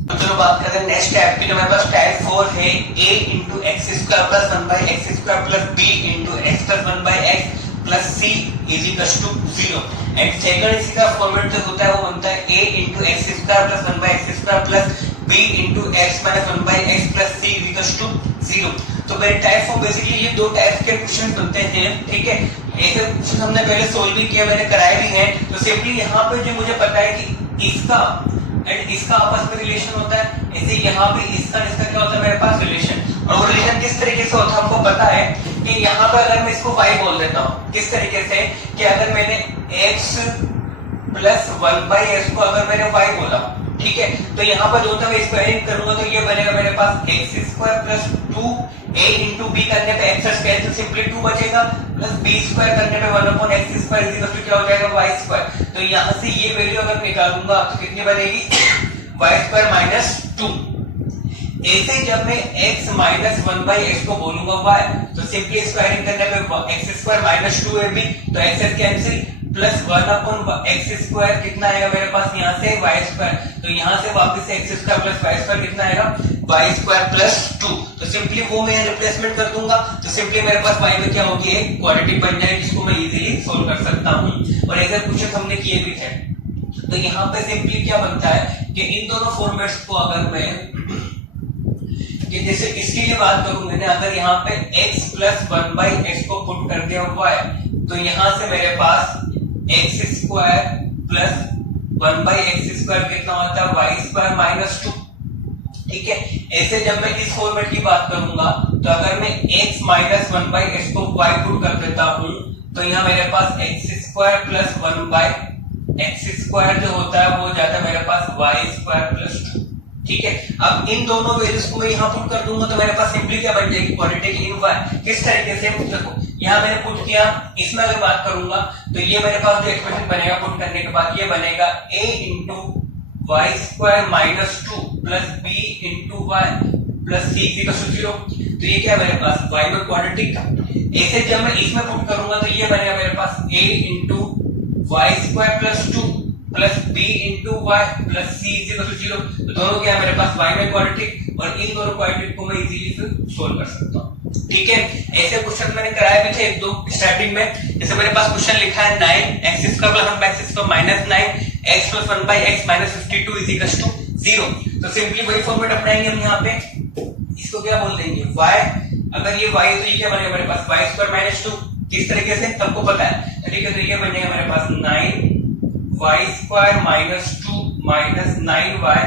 तो चलो बात करते हैं नेक्स्ट टाइप की, जो मेरे पास टाइप 4 है, a into x square plus 1/x square plus b into x plus 1/x plus c is equals to 0। And second इसी का फॉर्मेट जो होता है वो बनता है a into x square plus 1/x square plus b into x minus 1/x plus c is equals to 0। तो मेरे टाइप 4 बेसिकली ये दो टाइप के क्वेश्चन बनते हैं, ठीक है, ऐसे क्वेश्चन हमने पहले सोल्व भी किया, मैंने कराए भी हैं। तो सिंपली यहाँ पे जो मुझे पता है कि इसका एंड इसका आपस में रिलेशन होता है, ऐसे यहाँ पे इसका क्या होता है मेरे पास रिलेशन, और वो रिलेशन किस तरीके से होता है हमको पता है कि यहाँ पे अगर मैं इसको y बोल देता हूँ, किस तरीके से कि अगर मैंने x प्लस 1/x को अगर मैंने y बोला, ठीक है, तो यहाँ पर जो होता है मैं स्क्वायरिंग करूंगा तो ये बनेगा मेरे पास x² plus 2a into b करने पे x कैंसिल, सिंपली 2 बचेगा, प्लस b² करने पे 1/x² क्या हो जाएगा y²। तो यहाँ से ये वैल्यू अगर निकालूंगा तो कितनी बनेगी, y² माइनस 2। ऐसे जब मैं x माइनस 1/x को बोलूंगा y, तो सिंपली स्क्वायरिंग करने पे x² माइनस 2ab, तो x कैंसिल, प्लस 1/x² कितना आएगा मेरे पास यहाँ से y², तो यहाँ से वापस से x² प्लस y² कितना आएगा y² प्लस 2। तो सिंपली वो मैं रिप्लेसमेंट कर दूंगा, तो सिंपली मेरे पास y में क्या होगी, एक क्वाड्रेटिक बन जाएगी, जिसको मैं इजीली सोल्व कर सकता हूँ, और ऐसे क्वेश्चन हमने किए भी थे। तो यहाँ पे सिंपली क्या बनता है कि इन दोनों फॉर्मेट्स को अगर मैं, कि जैसे इसके लिए बात करूं मैंने, अगर यहाँ पे x प्लस 1/x को पुट कर दिया y, तो यहाँ से मेरे पास x² प्लस 1/x² कितना होता है y² माइनस 2, ठीक है। ऐसे जब मैं इस फॉर्मेट की बात करूंगा तो अगर मैं x माइनस 1/x को y पुट कर देता हूं, तो यहाँ मेरे पास x² प्लस 1/x² जो होता है वो जाता है मेरे पास y² प्लस 2, ठीक है। अब इन दोनों वैल्यूज को मैं यहाँ पुट कर दूंगा तो मेरे पास सिंपली क्या बन जाएगी, क्वाड्रेटिक इन y। किस तरीके से, देखो यहाँ मैंने पुट किया, इसमें अगर बात करूंगा तो ये मेरे पास जो एक्सप्रेशन बनेगा पुट करने के बाद, ये बनेगा a into y² minus 2 plus b into y plus c equal to 0। तो ये क्या है मेरे पास y में क्वाड्रेटिक था। ऐसे जब मैं इसमें पुट करूंगा तो ये बनेगा मेरे पास a into y² plus 2 plus b into y plus c equal to 0। तो दोनों क्या है मेरे पास y में क्वाड्रेटिक, और इन दोनों क्वाड्रेटिक को मैं इजीली फिर सोल्व कर सकता हूँ, ठीक है। ऐसे क्वेश्चन मैंने कराए भी थे एक दो स्टार्टिंग में, जैसे मेरे पास क्वेश्चन लिखा है 9x² plus 1/x² minus 9x plus 1/x minus 52 is equal to 0। तो सिंपली वही फॉर्मेट अपनाएंगे हम यहाँ पे, इसको क्या बोल देंगे y, अगर ये y है तो ये क्या बनेगा मेरे पास y² माइनस 2। किस तरीके से सबको पता है, ठीक है, तो ये बन जाएगा मेरे पास 9y² minus 2 minus 9y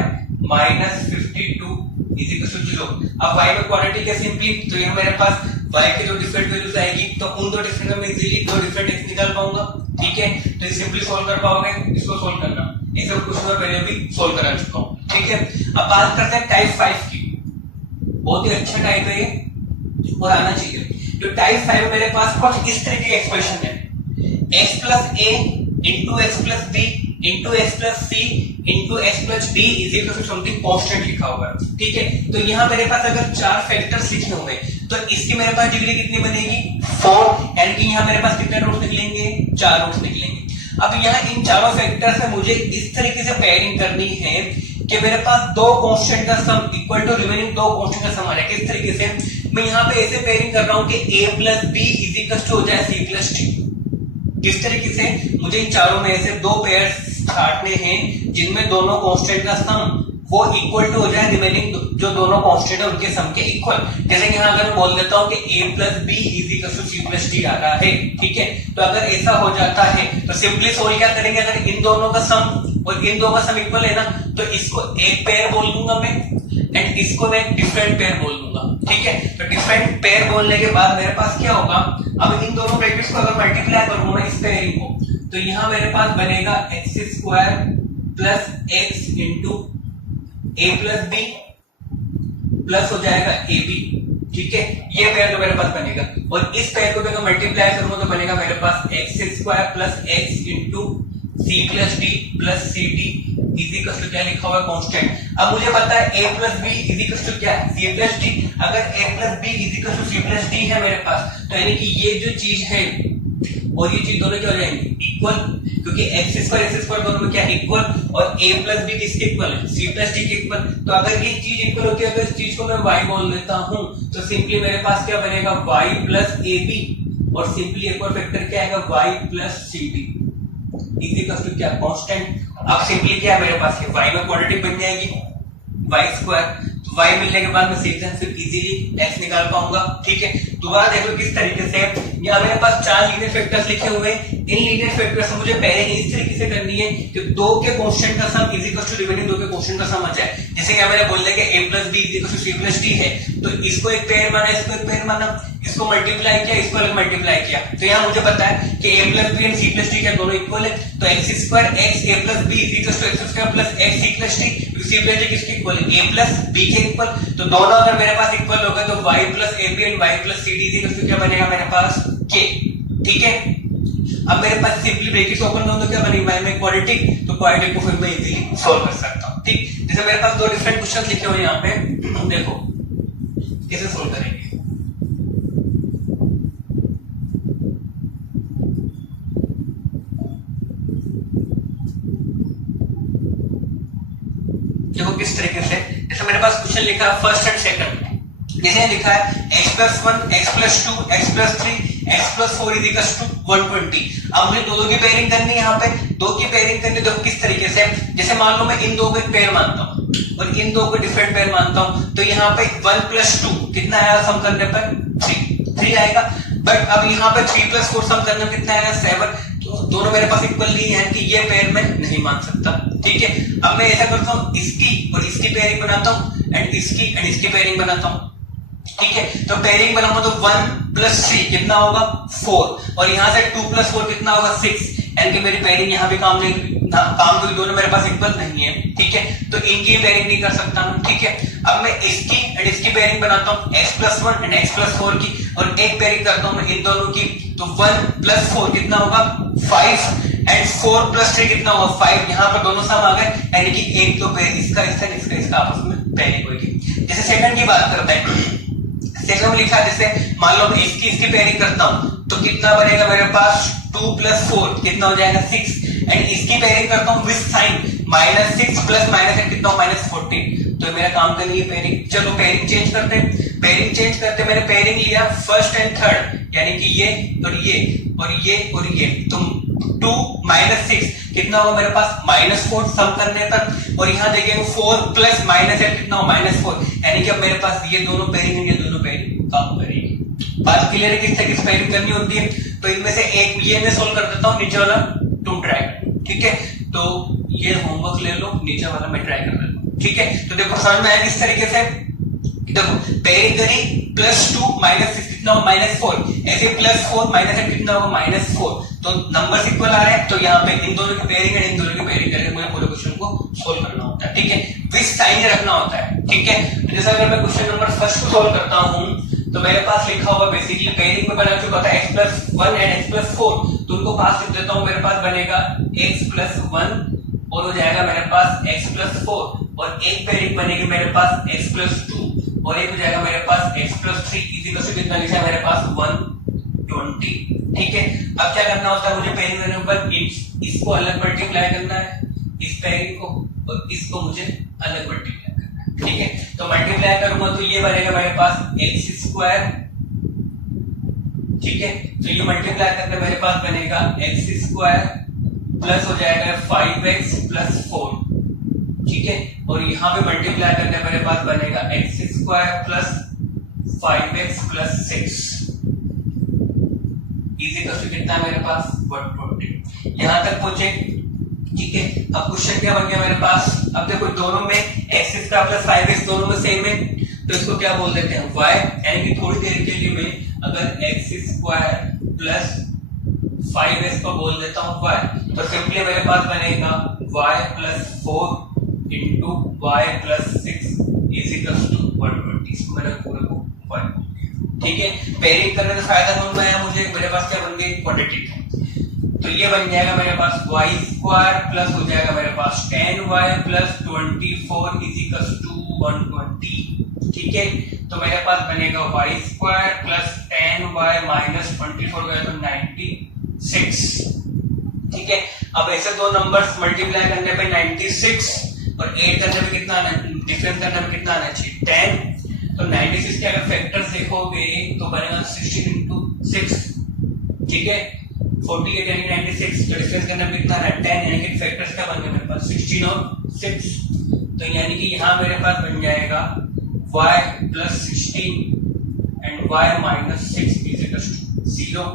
minus 52 is equal to 0। अब y में क्वाड्रेटिक है सिंपली, तो ये मेरे पास y के जो डिफरेंट वैल्यूज आएगी, तो उन दो डिफरेंट में इजीली दो डिफरेंट x निकाल पाऊंगा, ठीक है। तो ये सिंपली सोल्व कर पाओगे, इसको सोल्व करना, ऐसे क्वेश्चन में पहले भी सोल्व करा चुका हूं, ठीक है। अब बात करते हैं टाइप 5 की, बहुत ही अच्छा टाइप है ये और आना चाहिए। तो टाइप 5 मेरे पास कुछ इस तरह के एक्सप्रेशन है, x plus a into x plus b into x plus c into x plus d is equal to something constant लिखा हुआ है, ठीक है। तो यहाँ मेरे पास अगर 4 फैक्टर्स लिखे होंगे तो इसकी मेरे पास डिग्री कितनी बनेगी 4, यानी कि यहाँ मेरे पास कितने रूट्स निकलेंगे, 4 रूट्स निकलेंगे। अब यहाँ इन चारों फैक्टर से मुझे इस तरीके से पेयरिंग करनी है कि मेरे पास दो कांस्टेंट का सम इक्वल टू रिमेनिंग दो कांस्टेंट का सम आ रहा है। किस तरीके से, मैं यहाँ पे ऐसे पेयरिंग कर रहा हूँ कि a plus b is equal to हो जाए c प्लस d। किस तरीके से, मुझे इन चारों में से दो पेयर्स छांटने हैं जिनमें दोनों कांस्टेंट का सम वो इक्वल टू हो जाए रिमेनिंग जो दोनों कांस्टेंट है उनके सम के इक्वल। जैसे कि यहाँ अगर मैं बोल देता हूँ कि a plus B is equal to c plus d आ रहा है, ठीक है। तो अगर ऐसा हो जाता है तो सिंपली सोल्व क्या करेंगे, अगर इन दोनों का सम और इन दोनों का सम इक्वल है ना, तो इसको एक पेयर बोल दूंगा मैं, एंड इसको मैं एक डिफरेंट पेयर बोल दूंगा, ठीक है। तो डिफरेंट पेयर बोलने के बाद मेरे पास क्या होगा, अब इन दोनों ब्रैकेट्स को अगर मल्टीप्लाई करूंगा मैं इस पेयरिंग को, तो यहां मेरे पास बनेगा x square plus x into a plus b plus हो जाएगा ए बी, ठीक है। ये पेयर तो मेरे पास बनेगा, और इस पेयर को अगर मल्टीप्लाई करूंगा तो बनेगा मेरे पास x square plus x into c plus d plus C d equals to क्या लिखा हुआ है कांस्टेंट। अब मुझे पता है a plus B equals to क्या है c प्लस डी। अगर a plus B equals to c plus D है मेरे पास, तो यानी कि ये जो चीज है और ये चीज दोनों क्या हो जाएंगे इक्वल, क्योंकि एक्स स्क्वायर दोनों में क्या इक्वल, और a प्लस बी किसके इक्वल है c प्लस डी के इक्वल। तो अगर ये चीज इक्वल होती है, अगर इस चीज को मैं y बोल देता हूं तो सिंपली मेरे पास क्या बनेगा y प्लस ए बी, और सिंपली एक और फैक्टर क्या आएगा y plus C D equal to क्या कांस्टेंट। अब सिंपली क्या है मेरे पास ये y में क्वाड्रेटिक बन जाएगी y स्क्वायर, तो y मिलने के बाद मैं सीधे फिर इजीली x निकाल पाऊंगा, ठीक है। दोबारा देखो किस तरीके से, यहाँ मेरे पास 4 लीनियर फैक्टर्स लिखे हुए हैं। इन लीनियर फैक्टर्स से मुझे पेयरिंग इस तरीके से करनी है कि दो के कांस्टेंट का sum is equal to remaining दो के कांस्टेंट का सम आ जाए। जैसे कि मैंने बोल दिया कि a plus B is equal to C plus D है, तो इसको एक पेयर माना, इसको एक पेयर माना, इसको मल्टीप्लाई किया, इसको अलग मल्टीप्लाई किया, तो यहाँ मुझे पता है कि a plus B and C plus D क्या दोनों इक्वल है, तो X square X A plus B is equal to X square plus X C plus D, C plus D किसके इक्वल है a प्लस बी के इक्वल। तो दोनों अगर मेरे पास इक्वल हो गए तो y plus A B and y plus C D is equal to क्या बनेगा मेरे पास k, ठीक है। अब मेरे पास सिंपली ब्रैकेट्स ओपन करूं तो क्या बनेगा y में क्वाड्रेटिक, तो क्वाड्रेटिक को फिर मैं इजीली सॉल्व कर सकता हूं, ठीक। जैसे मेरे पास दो डिफरेंट क्वेश्चंस लिखे हुए हैं यहाँ पे, देखो कैसे सॉल्व करेंगे। देखो किस तरीके से, जैसे मेरे पास क्वेश्चन लिखा है फर्स्ट एंड सेकंड, जैसे लिखा है x plus 1 x plus 2 x plus 3 x plus 4 is equal to 120। अब मुझे दो की पेयरिंग करनी है, यहाँ पे दो की पेयरिंग करनी है। तो किस तरीके से, जैसे मान लो मैं इन दो को एक पेयर मानता हूँ और इन दो को डिफरेंट पेयर मानता हूँ, तो यहाँ पे 1 प्लस 2 कितना आएगा सम करने पर 3 आएगा। बट अब यहाँ पे 3 प्लस 4 सम करने में कितना आएगा 7, तो दोनों मेरे पास इक्वल नहीं है कि ये पेयर में नहीं मान सकता, ठीक है। अब मैं ऐसा करता हूँ इसकी और इसकी पेयरिंग बनाता हूँ एंड इसकी पेयरिंग बनाता हूँ, ठीक है। तो पेयरिंग बनाऊंगा तो 1 प्लस 3 कितना होगा 4, और यहाँ से 2 प्लस 4 कितना होगा 6, यानी कि मेरी पेयरिंग यहाँ भी काम क्योंकि दोनों मेरे पास इक्वल नहीं है, ठीक है। तो इनकी पेयरिंग नहीं कर सकता मैं, ठीक है। अब मैं इसकी एंड इसकी पेयरिंग बनाता हूँ x plus 1 and x plus 4 की, और एक पेयरिंग करता हूँ मैं इन दोनों की, तो 1 प्लस 4 कितना होगा 5 एंड 4 प्लस 3 कितना होगा 5। यहाँ पर दोनों सम आ गए, यानी कि एक तो इसका आपस में पेयरिंग होगी। जैसे सेकंड की बात करते हैं, सेकंड में लिखा है जैसे मान लो मैं इसकी पेयरिंग करता हूं तो कितना बनेगा मेरे पास 2 प्लस 4 कितना हो जाएगा 6, एंड इसकी पेयरिंग करता हूं विद साइन -6 प्लस -8 कितना हो -14। तो मेरा काम का नहीं है पेयरिंग। चलो पेयरिंग चेंज करते हैं, मैंने पेयरिंग लिया फर्स्ट एंड थर्ड, यानी कि ये और ये और ये और ये, तो 2 -6 कितना होगा मेरे पास -4 सम करने तक, और यहाँ देखिए 4 प्लस -8 कितना हो -4, यानी कि अब मेरे पास ये दोनों पेयरिंग काम करेगी। बात क्लियर है किस तरह की पेयरिंग करनी होती है। तो इनमें से एक ये मैं सोल्व कर देता हूँ, नीचे वाला तुम ट्राई कर, ठीक है। तो ये होमवर्क ले लो, नीचे वाला मैं ट्राई कर देता हूँ, ठीक है। तो देखो समझ में आया किस तरीके से, देखो पेयरिंग करी +2 -6 कितना हो -4, ऐसे +4 -8 कितना होगा -4, तो नंबर्स इक्वल आ रहे हैं। तो यहाँ पे इन दोनों की पेयरिंग है, इन दोनों की पेयरिंग करके मुझे पूरे क्वेश्चन को सोल्व करना होता है, ठीक है। विद साइन रखना होता है, ठीक है। तो जैसे अगर मैं क्वेश्चन नंबर फर्स्ट को सोल्व करता हूँ, तो मेरे पास लिखा होगा बेसिकली पेयरिंग में बना चुका था x plus 1 and x plus 4, तो उनको पास लिख देता हूँ। मेरे पास बनेगा x प्लस 1 और हो जाएगा मेरे पास x प्लस 4, और एक पेयरिंग बनेगी मेरे पास x प्लस 2 और एक हो जाएगा मेरे पास x प्लस 3 इसी तरह से कितना लिखा है मेरे पास 120, ठीक है। अब क्या करना होता है मुझे पेयरिंग करने के बाद इसको अलग मल्टीप्लाई करना है, इस पेयरिंग को, और इसको मुझे अलग मल्टीप्लाई करना है, ठीक है। तो मल्टीप्लाई करूंगा तो ये बनेगा मेरे पास x स्क्वायर, ठीक है। तो ये मल्टीप्लाई करके मेरे पास बनेगा x स्क्वायर प्लस हो जाएगा 5x प्लस 4, ठीक है। और यहाँ पे मल्टीप्लाई करके मेरे पास बनेगा x square plus 5x plus 6 equal to कितना मेरे पास 120। यहां तक पहुंचे, ठीक है। अब क्वेश्चन क्या बन गया मेरे पास, अब देखो दोनों में x स्क्वायर प्लस 5x दोनों में सेम है, तो इसको क्या बोल देते हैं y, यानी कि थोड़ी देर के लिए मैं अगर x स्क्वायर प्लस 5x को बोल देता हूँ y, तो सिंपली मेरे पास बनेगा y plus 4 into y plus 6 is equal to 120। इसको मैंने पूरे को y, ठीक है। पेयरिंग करने का फायदा कौन आया मुझे, मेरे पास क्या बन गई क्वाड्रेटिक, तो ये बन जाएगा मेरे पास y स्क्वायर प्लस हो जाएगा मेरे पास 10y plus 24 is equal to 120, ठीक है। तो मेरे पास बनेगा y square plus 10y minus 24 गया तो 96, ठीक है। अब ऐसे दो नंबर्स मल्टीप्लाई करने पे 96 और 8 करने पे कितना आना, डिफरेंस करने पे कितना आना चाहिए 10, तो 96 के अगर फैक्टर्स देखोगे तो बनेगा 16 इंटू 6, ठीक है। 48 यानी 96, तो डिफरेंस करने पे कितना आना 10, यानी कि फैक्टर्स क्या बन गए मेरे पास 16 और 6, तो यानी कि यहाँ मेरे पास बन जाएगा y plus 16 and y minus 6 is equal to 0।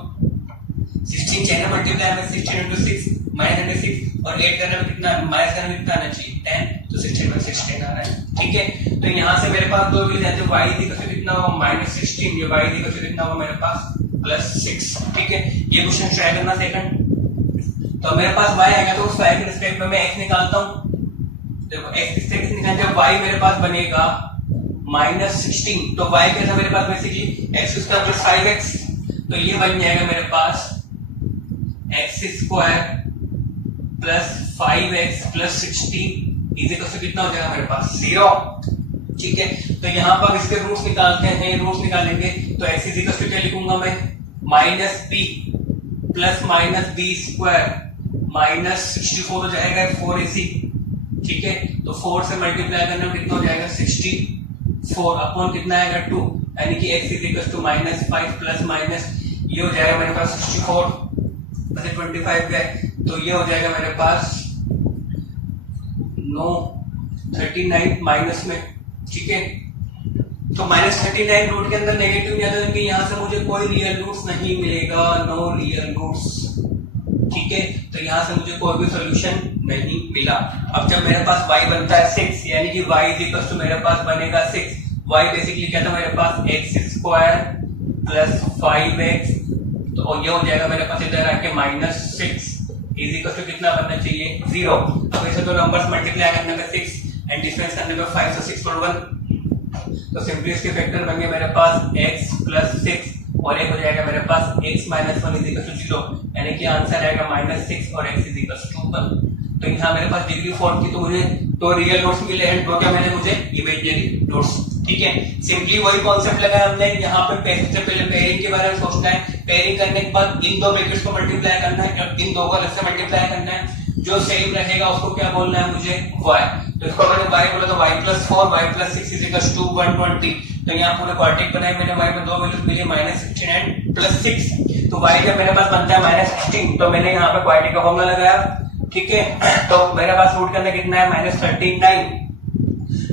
16 चाहिए ना मल्टीप्लाई में 16 into 6 माइनस 6 और 8 करने में कितना माइनस करने में कितना आना चाहिए 10, तो 16 में 16 आ रहा है, ठीक है। तो यहाँ से मेरे पास दो मिल जाते हैं, y इक्वल टू कितना होगा माइनस 16, ये y इक्वल टू कितना होगा मेरे पास प्लस 6, ठीक है। ये क्वेश्चन ट्राई करना सेकंड, तो मेरे पास y आएगा तो उस y के रिस्पेक्ट में मैं x निकालता हूँ, देखो x किससे निकालते हैं, y मेरे पास बनेगा माइनस 16, तो y क्या था मेरे पास basically x square plus 5x, तो ये बन जाएगा मेरे पास x square plus 5x plus 16 is equal to कितना हो जाएगा मेरे पास 0, ठीक है। तो यहाँ पर इसके रूट्स निकालते हैं, रूट्स निकालेंगे तो x इज इक्वल टू क्या लिखूंगा मैं minus b plus minus b square minus 64 हो जाएगा 4ac, ठीक है। तो 4 से मल्टीप्लाई करने में कितना हो जाएगा 64 अपॉन कितना आएगा 2, यानी कि x is equal to minus 5 plus minus ये हो जाएगा मेरे पास 64 प्लस 25 का, तो ये हो जाएगा मेरे पास 9 39 माइनस में, ठीक है। तो माइनस 39 रूट के अंदर नेगेटिव नहीं आता क्योंकि यहाँ से मुझे कोई रियल रूट्स नहीं मिलेगा, नो रियल रूट्स, ठीक है। तो यहाँ से मुझे कोई भी सॉल्यूशन नहीं मिला। अब जब मेरे पास y बनता है 6, यानी कि y इज इक्वल टू मेरे पास बनेगा 6, y बेसिकली क्या था मेरे पास x स्क्वायर प्लस 5x, तो ये हो जाएगा मेरे पास इधर आके माइनस 6 इज इक्वल टू कितना बनना चाहिए 0। अब ऐसे दो नंबर्स मल्टीप्लाई करने में 6 एंड डिफरेंस करने में 5, so 6 पर 1, तो सिंपली इसके फैक्टर बन गए मेरे पास x प्लस 6 और एक हो जाएगा मेरे पास x minus 1 is equal to 0, यानी कि आंसर आएगा माइनस 6 और x इज इक्वल टू 1। तो यहाँ मेरे पास डिग्री 4 की तो मुझे तो रियल रूट्स मिले हैं, तो क्या मैंने मुझे इमेजिनरी रूट्स, ठीक है। सिंपली वही कॉन्सेप्ट लगाया हमने, यहाँ पे सबसे पहले पेयरिंग के बारे में सोचना है, पेयरिंग करने के बाद इन दो ब्रैकेट्स को मल्टीप्लाई करना है और इन दो को अलग से मल्टीप्लाई करना है, जो सेम रहेगा उसको क्या बोलना है मुझे y, तो इसको मैंने y बोला तो y plus 4 y plus 6 is equal to 120, तो यहाँ पूरे क्वाड्रेटिक बनाए मैंने, y में दो वैल्यूज मिली माइनस 16 एंड प्लस 6, तो y जब मेरे पास बनता है माइनस 16 तो मैंने यहाँ पे क्वाड्रेटिक का फॉर्मूला लगाया, ठीक है। तो मेरे पास रूट के अंदर कितना है माइनस 39,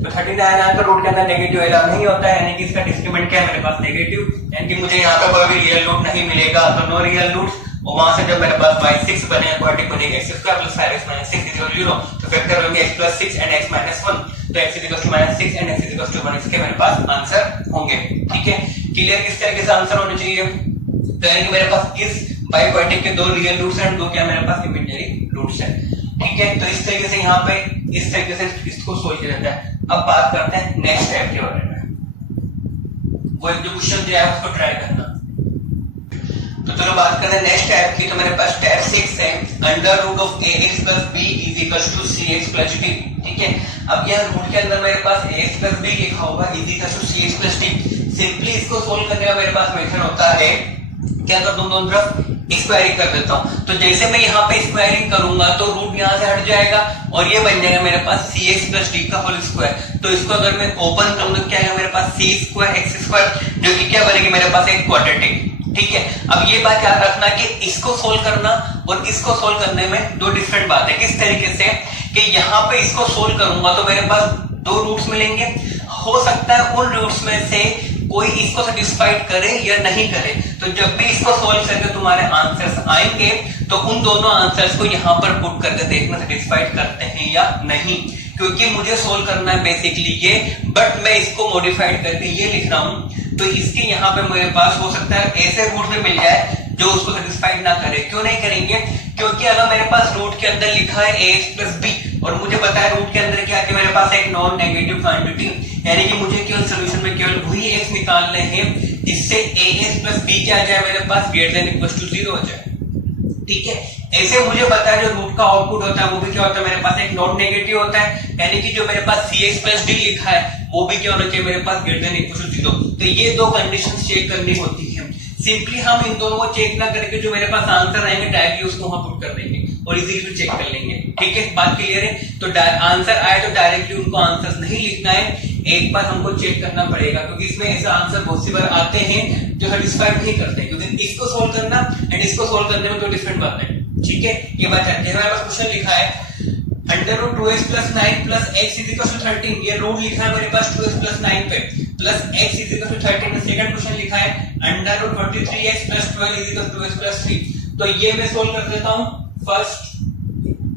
तो 39 आया तो रूट के अंदर नेगेटिव अलाउ नहीं होता है, यानी कि इसका डिस्क्रिमिनेंट क्या है मेरे पास नेगेटिव, यानी कि मुझे यहाँ पे कोई भी रियल रूट नहीं मिलेगा, तो नो रियल रूट्स। और वहां से जब मेरे पास y6 बने क्वाड्रेटिक बनेगा x square plus 5x minus 6 is equal to 0, तो फैक्टर होंगे x plus 6 and x minus 1, तो x is equal to minus 6 and x is equal to 1, इसके मेरे पास आंसर होंगे, ठीक है। क्लियर किस तरीके से आंसर होने चाहिए, तो यानी कि मेरे पास इस बाई क्वाड्रेटिक के दो रियल रूट्स हैं, दो क्या मेरे पास इमेजिनरी रूट्स हैं, ठीक है। तो इस तरीके से यहाँ पे इस तरीके से इसको सोच के रहता है। अब बात करते हैं नेक्स्ट टाइप के बारे में, वो एक जो क्वेश्चन दिया है उसको ट्राई करना। तो चलो बात करते हैं नेक्स्ट टाइप की, तो मेरे पास टाइप 6 है, under root of ax plus b is equal to cx plus d, ठीक है। अब यहाँ रूट के अंदर मेरे पास ax प्लस b लिखा होगा is equal to cx plus d, simply इसको सोल्व करने का मेरे पास मेथड होता है क्या कर दूं, दोनों तरफ स्क्वायरिंग कर देता हूं, तो जैसे मैं यहाँ पे स्क्वायरिंग करूंगा तो रूट यहाँ से हट जाएगा और ये बन जाएगा मेरे पास cx प्लस d का होल स्क्वायर, तो इसको अगर मैं ओपन करूं तो क्या है मेरे पास c स्क्वायर x स्क्वायर, जो कि क्या बनेगी मेरे पास एक क्वाड्रेटिक, ठीक है। अब ये बात याद रखना कि इसको सोल्व करना और इसको सोल्व करने में दो डिफरेंट बात है, किस तरीके से कि यहाँ पे इसको सोल्व करूंगा तो मेरे पास दो रूट्स मिलेंगे, हो सकता है उन रूट्स में से कोई इसको सेटिस्फाइड करे या नहीं करे, तो जब भी इसको सोल्व करके तुम्हारे आंसर्स आएंगे तो उन दोनों आंसर्स को यहाँ पर पुट करके देखना सेटिस्फाइड करते हैं या नहीं। क्योंकि मुझे सोल्व करना है बेसिकली ये, बट मैं इसको मॉडिफाइड करके ये लिख रहा हूं, तो इसके यहाँ पे मेरे पास हो सकता है ऐसे रूट में मिल जाए जो उसको सेटिस्फाइड ना करे। क्यों नहीं करेंगे? क्योंकि अगर मेरे पास रूट के अंदर लिखा है ax प्लस बी और मुझे पता है रूट के अंदर क्या कि मेरे पास एक नॉन नेगेटिव क्वांटिटी, यानी कि मुझे केवल सॉल्यूशन में केवल वही x निकालने हैं जिससे ax प्लस बी क्या आ जाए मेरे पास ग्रेटर देन इक्वल टू 0 हो जाए। ठीक है, ऐसे मुझे पता है जो रूट का आउटपुट होता है वो भी क्या होता है मेरे पास एक नॉन नेगेटिव होता है, यानी कि जो मेरे पास cx प्लस डी लिखा है वो भी क्या होना चाहिए मेरे पास ग्रेटर देन इक्वल टू 0। तो ये दो कंडीशंस चेक करनी होती है। सिंपली हम इन दोनों को चेक ना करके जो मेरे पास आंसर आएंगे डायरेक्टली उसको वहां पुट कर देंगे और इजीली चेक कर लेंगे। ठीक है, बात क्लियर है? तो आंसर आए तो डायरेक्टली उनको आंसर नहीं लिखना है, एक बार हमको चेक करना पड़ेगा, क्योंकि इसमें ऐसा आंसर बहुत सी बार आते हैं जो सेटिस्फाइड नहीं करते, क्योंकि इसको सोल्व करना एंड इसको सोल्व करने में तो डिफरेंट बात है। ठीक है, ये बात है। हमारे पास क्वेश्चन लिखा है under root 2x plus 9 plus x is equal to 13, ये रूट लिखा है मेरे पास 2x प्लस 9 पे plus x is equal to 13। Second question लिखा है under root 23x plus 12 is equal to x plus 3। तो ये मैं सोल्व कर देता हूं फर्स्ट,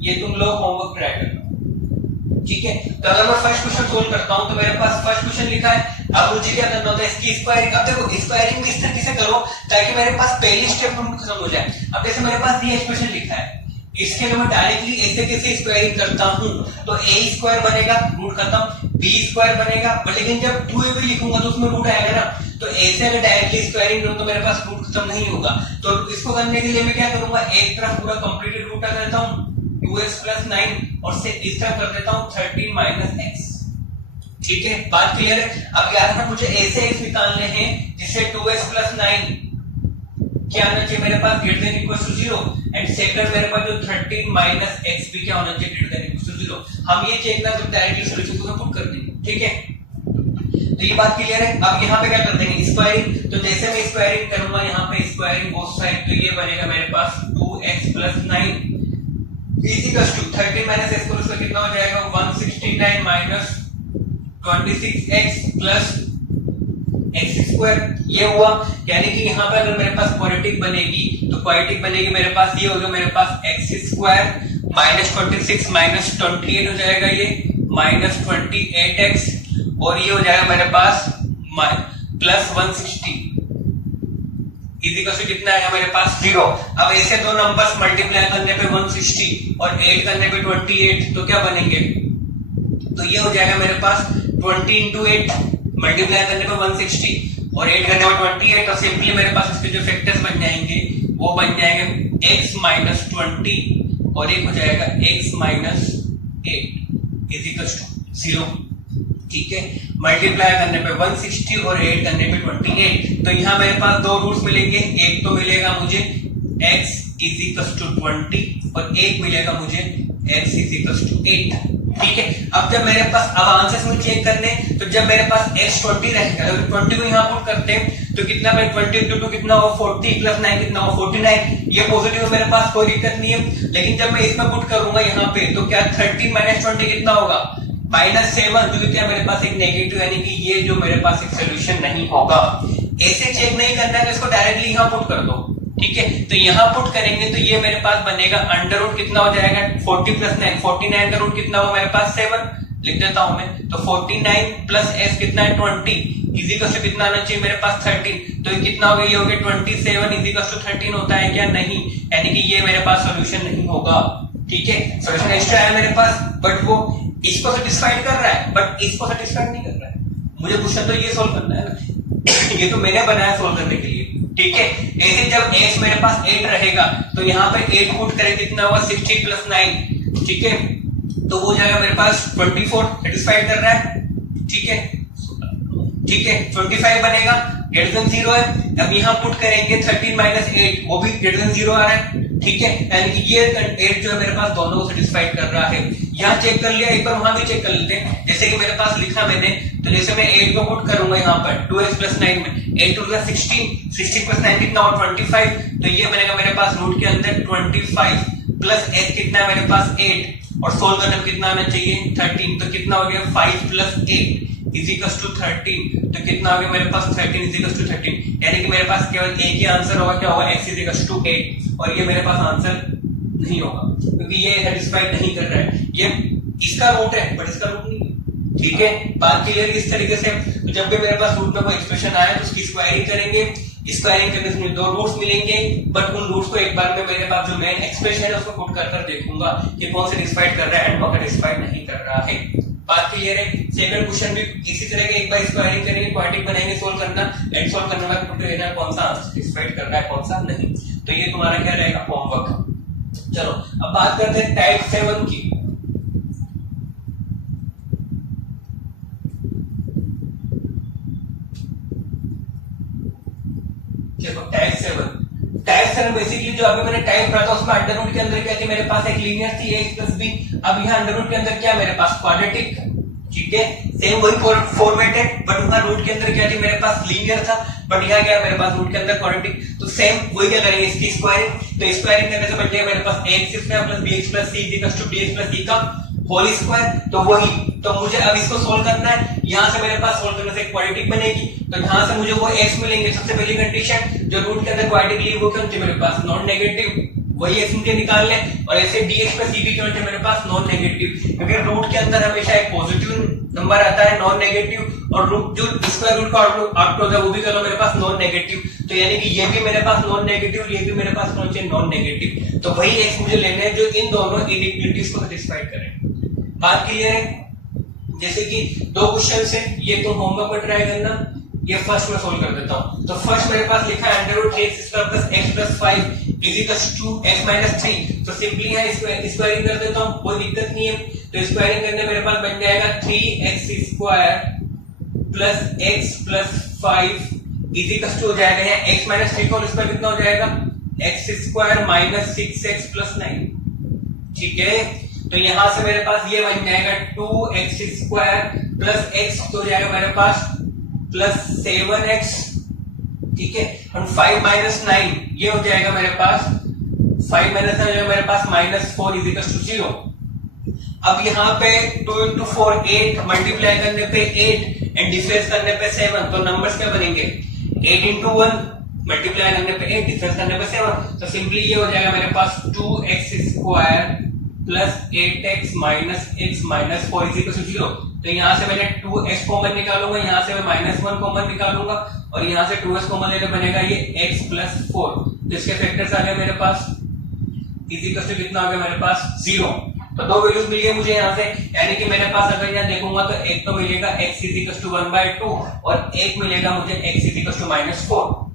ये तुम लोग होमवर्क ट्राई करना। ठीक है, तो अगर मैं फर्स्ट क्वेश्चन सोल्व करता हूं तो मेरे पास फर्स्ट क्वेश्चन लिखा है, अब मुझे क्या करना होता है इसकी स्क्वायरिंग। अब देखो स्क्वायरिंग भी इस तरीके से करो ताकि मेरे पास पहली स्टेप खत्म हो जाए। अब जैसे मेरे पास ये एक्सप्रेशन लिखा है, इसके लिए मैं डायरेक्टली ऐसे कैसे स्क्वायरिंग करता हूं, तो a स्क्वायर बनेगा रूट खत्म, b स्क्वायर बनेगा, लेकिन जब 2ab लिखूंगा तो उसमें रूट आएगा ना, तो ऐसे अगर डायरेक्टली स्क्वायरिंग करूं तो मेरे पास रूट खत्म नहीं होगा। तो इसको करने के लिए मैं क्या करूंगा, एक तरफ पूरा कंप्लीटेड रूट कर देता हूं 2x प्लस 9 और से इस तरफ कर देता हूं 13 माइनस x। ठीक है, बात क्लियर है? अब यार ना मुझे ऐसे x निकालने हैं जिससे 2x प्लस 9 क्या होना चाहिए मेरे पास greater than equal to 0 and second मेरे पास जो 13 माइनस x भी क्या होना चाहिए ग्रेटर देन इक्वल टू 0। हम ये चेक ना तो डायरेक्टली सॉल्यूशन को पुट कर देंगे। ठीक है, तो ये बात क्लियर है? अब यहाँ पे क्या कर देंगे स्क्वायरिंग, तो जैसे मैं स्क्वायरिंग करूंगा यहाँ पे स्क्वायरिंग बोथ साइड, तो ये बनेगा मेरे पास 2x plus 9 is equal to 13 minus x को उसका कितना हो जाएगा 169 minus 26x plus x square. ये हुआ, यानी कि यहाँ पे अगर मेरे पास क्वाड्रेटिक बनेगी तो क्वाड्रेटिक बनेगी मेरे पास ये होगा मेरे पास x स्क्वायर माइनस 26 माइनस 28 हो जाएगा ये माइनस 28x और ये हो जाएगा मेरे पास प्लस 160 इज इक्वल टू कितना आएगा मेरे पास 0। अब ऐसे दो नंबर्स मल्टीप्लाई करने पे 160 और ऐड करने पे 28 तो क्या बनेंगे, तो ये हो जाएगा मेरे पास 20 इंटू 8 मल्टीप्लाई करने पे 160 और 8 करने पे 28 और सिंपली मेरे पास इसके जो फैक्टर्स बन जाएंगे वो बन जाएंगे x माइनस 20 और एक हो जाएगा x minus 8 is equal to 0। ठीक है, मल्टीप्लाई करने पे 160 और 8 करने पे 28, तो यहाँ मेरे पास दो रूट्स मिलेंगे, एक तो मिलेगा मुझे x इज इक्वल टू 20 और एक मिलेगा मुझे x इज इक्वल टू 8। ठीक है, अब जब मेरे पास अब आंसर्स में चेक करने, तो जब मेरे पास x 20 रहेगा, 20 को यहाँ पुट करते हैं तो कितना मेरे 20 इंटू 2 कितना हो 40 प्लस 9 कितना हो 49, ये पॉजिटिव है मेरे पास कोई दिक्कत नहीं है। लेकिन जब मैं इसमें पुट करूंगा यहाँ पे तो क्या 13 माइनस 20 कितना होगा -7, जो क्या मेरे पास एक नेगेटिव, यानी कि ये जो मेरे पास एक सोल्यूशन नहीं होगा। ऐसे चेक नहीं करना है तो इसको डायरेक्टली यहाँ पुट कर दो। ठीक है, तो यहाँ पुट करेंगे तो ये मेरे पास बनेगा अंडर रूट कितना हो जाएगा 40 प्लस 9, 49 का रूट कितना हो मेरे पास 7 लिख देता हूं मैं, तो 49 प्लस s कितना है 20 इज इक्वल टू कितना आना चाहिए मेरे पास 13, तो ये कितना हो गया, ये हो गया 27 इज इक्वल टू 13 होता है क्या, नहीं, यानी कि ये मेरे पास सोल्यूशन नहीं होगा। ठीक है, सोल्यूशन एक्स्ट्रा है मेरे पास बट वो इसको सेटिस्फाइड कर रहा है बट इसको सेटिस्फाइड नहीं कर रहा है। मुझे क्वेश्चन तो ये सोल्व करना है ना ये तो मैंने बनाया सोल्व करने के लिए। ठीक है, ऐसे जब x मेरे पास 8 रहेगा तो यहाँ पे 8 पुट करें कितना हुआ 60 प्लस 9। ठीक है, तो वो जाएगा मेरे पास 24 सेटिस्फाइड कर रहा है। ठीक है, ठीक है 25 बनेगा ग्रेटर देन 0 है। अब यहाँ पुट करेंगे 13 माइनस 8 वो भी ग्रेटर देन 0 आ रहा है। ठीक है, यानी कि ये 8 जो है मेरे पास दोनों को सेटिस्फाइड कर रहा है। यहाँ चेक कर लिया, एक बार वहां भी चेक कर लेते हैं। जैसे कि मेरे पास लिखा मैंने, तो जैसे मैं 8 को पुट करूंगा यहाँ पर 2x प्लस 9 में 8 टू 16, 16 प्लस 9 कितना हो 25, तो ये बनेगा मेरे पास रूट के अंदर 25 प्लस h कितना है मेरे पास 8 और सोल्व करने में कितना आना चाहिए 13, तो कितना हो गया 5 प्लस 8 इज इक्वल टू 13, तो कितना आ गया मेरे पास 13 इज इक्वल टू 13, यानी कि मेरे पास केवल एक ही आंसर होगा, क्या होगा x इज इक्वल टू 8 और ये मेरे पास आंसर नहीं होगा क्योंकि ये सेटिस्फाइड नहीं कर रहा है। ये इसका रूट है बट इसका रूट नहीं है। ठीक है, बात क्लियर इस तरीके से। तो जब भी मेरे पास रूट में कोई एक्सप्रेशन आए तो उसकी स्क्वायरिंग करेंगे, स्क्वायरिंग करने से मुझे दो रूट्स मिलेंगे, बट उन रूट्स को एक बार में मेरे पास जो मेन एक्सप्रेशन है उसको पुट कर देखूंगा कि कौन सेटिस्फाइड कर रहा है एंड कौन सेटिस्फाइड नहीं कर रहा है। बात क्लियर है। सेकंड क्वेश्चन भी इसी तरह के एक बार स्क्वायरिंग करेंगे, क्वाड्रेटिक बनाएंगे, सोल्व करना एंड सोल्व करने के बाद पुट लेना कौन सा आंसर सेटिस्फाइड कर रहा है कौन सा नहीं। तो ये तुम्हारा क्या रहेगा होमवर्क। चलो अब बात करते हैं टाइप 7 की। देखो टाइप 7 बेसिकली जो अभी मैंने टाइप पढ़ा था उसमें अंडर रूट के अंदर क्या थी मेरे पास एक लीनियर थी a प्लस b। अब यहाँ अंडर रूट के अंदर क्या मेरे पास क्वाड्रेटिक। ठीक है, सेम वही फॉर्मेट है बट वहां रूट के अंदर क्या थी मेरे पास लीनियर था, बट यहाँ क्या मेरे पास रूट के अंदर क्वाड्रेटिक। तो सेम वही क्या करेंगे इसकी स्क्वायरिंग। तो स्क्वायरिंग करने से बन जाएगा मेरे पास ax square plus bx plus c equals to bx plus c का होल स्क्वायर। तो वही, तो मुझे अब इसको सोल्व करना है। यहां से मेरे पास सोल्व करने से क्वाड्रेटिक बनेगी, तो यहां से मुझे वो x मिलेंगे। सबसे पहली कंडीशन जो रूट के अंदर क्वाड्रेटिक ली वो क्या होती है मेरे पास नॉन नेगेटिव, वही x मुझे निकाल ले। और ऐसे dx प्लस c भी क्या होता है मेरे पास नॉन नेगेटिव, क्योंकि रूट के अंदर हमेशा एक पॉजिटिव नंबर आता है नॉन नेगेटिव, और रूट जो स्क्वायर रूट का आउटपुट होता है वो भी करो मेरे पास नॉन नेगेटिव। तो यानी कि ये भी मेरे पास नॉन नेगेटिव, ये भी मेरे पास कौन से नॉन नेगेटिव। तो वही x मुझे लेने हैं जो इन दोनों इनइक्वालिटीज को सेटिस्फाइड करें। बात क्लियर है। जैसे कि दो क्वेश्चन है, ये तुम होमवर्क में ट्राई करना। ये फर्स्ट में सोल्व कर देता हूं। तो फर्स्ट मेरे पास लिखा है under root x square plus x plus 5 is equal to x minus 3। तो सिंपली है स्क्वायरिंग कर देता हूं, कोई दिक्कत नहीं है। तो स्क्वायरिंग करने मेरे पास बन जाएगा 3x square plus x plus 5 is equal to हो जाएगा यहाँ x माइनस 3 का स्क्वायर कितना हो जाएगा x square minus 6x plus 9। ठीक है, तो यहां से मेरे पास ये बन जाएगा 2x स्क्वायर प्लस x तो हो जाएगा मेरे पास प्लस 7x। ठीक है, और 5 माइनस 9 ये हो जाएगा मेरे पास 5 माइनस 9 हो जाएगा मेरे पास माइनस 4 इज इक्वल टू 0। अब यहाँ पे 2 into 4 8, मल्टीप्लाई करने पे 8 एंड डिफरेंस करने पे 7, तो नंबर्स क्या बनेंगे 8 into 1 मल्टीप्लाई करने पे 8 डिफरेंस करने पे 7। तो सिंपली ये हो जाएगा मेरे पास 2x square plus 8x minus x minus 4 is equal to 0। तो यहाँ से मैंने 2x कॉमन निकालूंगा, यहाँ से मैं माइनस 1 कॉमन निकालूंगा और यहाँ से 2x कॉमन लेकर बनेगा ये x प्लस 4। तो इसके फैक्टर्स आ गए मेरे पास इज इक्वल टू कितना आ गया मेरे पास 0। तो दो वैल्यूज मिल गए मुझे यहाँ से, यानी कि मेरे पास अगर यहाँ देखूंगा तो एक तो मिलेगा x इज इक्वल टू 1/2 और एक मिलेगा मुझे x इज इक्वल टू -4।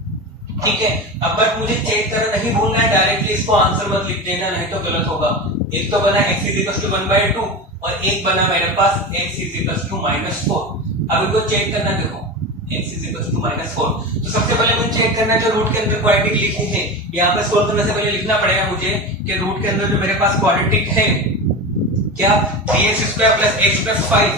ठीक है, अब बट मुझे चेक करना नहीं भूलना है, डायरेक्टली इसको आंसर मत लिख देना नहीं तो गलत होगा। एक तो बना x इज इक्वल टू 1/2 और एक बना मेरे पास x इज इक्वल टू -4। अब इनको चेक करना, देखो x इज इक्वल टू -4। तो सबसे पहले मुझे चेक करना है जो रूट के अंदर क्वाड्रेटिक लिखी है, यहाँ पे सोल्व करने से पहले लिखना पड़ेगा मुझे कि रूट के अंदर जो मेरे पास क्वाड्रेटिक है क्या 3x square plus x plus 5,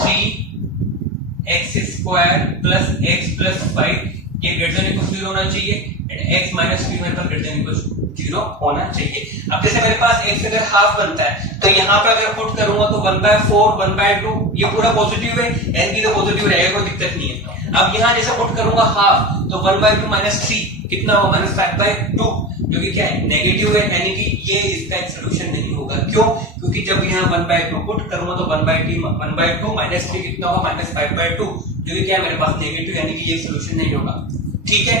3x square plus x plus 5 ये ग्रेटर देन इक्वल टू 0 होना चाहिए एंड x माइनस 3 मेरे पास ग्रेटर देन इक्वल टू 0 होना चाहिए। अब जैसे मेरे पास x अगर हाफ बनता है तो यहाँ पे अगर पुट करूंगा तो 1/4 1/2 ये पूरा पॉजिटिव है, n की तो पॉजिटिव रहेगा, कोई दिक्कत नहीं है। अब यहाँ जैसे पुट करूंगा हाफ तो 1/2 माइनस 3 कितना होगा -5/2, जो कि क्या है नेगेटिव है, यानी कि ये इसका एक सोल्यूशन नहीं होगा। क्यों? क्योंकि जब यहाँ 1/2 पुट करूंगा तो 1/2 माइनस 3 कितना होगा -5/2, जो कि क्या है मेरे पास नेगेटिव, यानी कि ये सोल्यूशन नहीं होगा। ठीक है,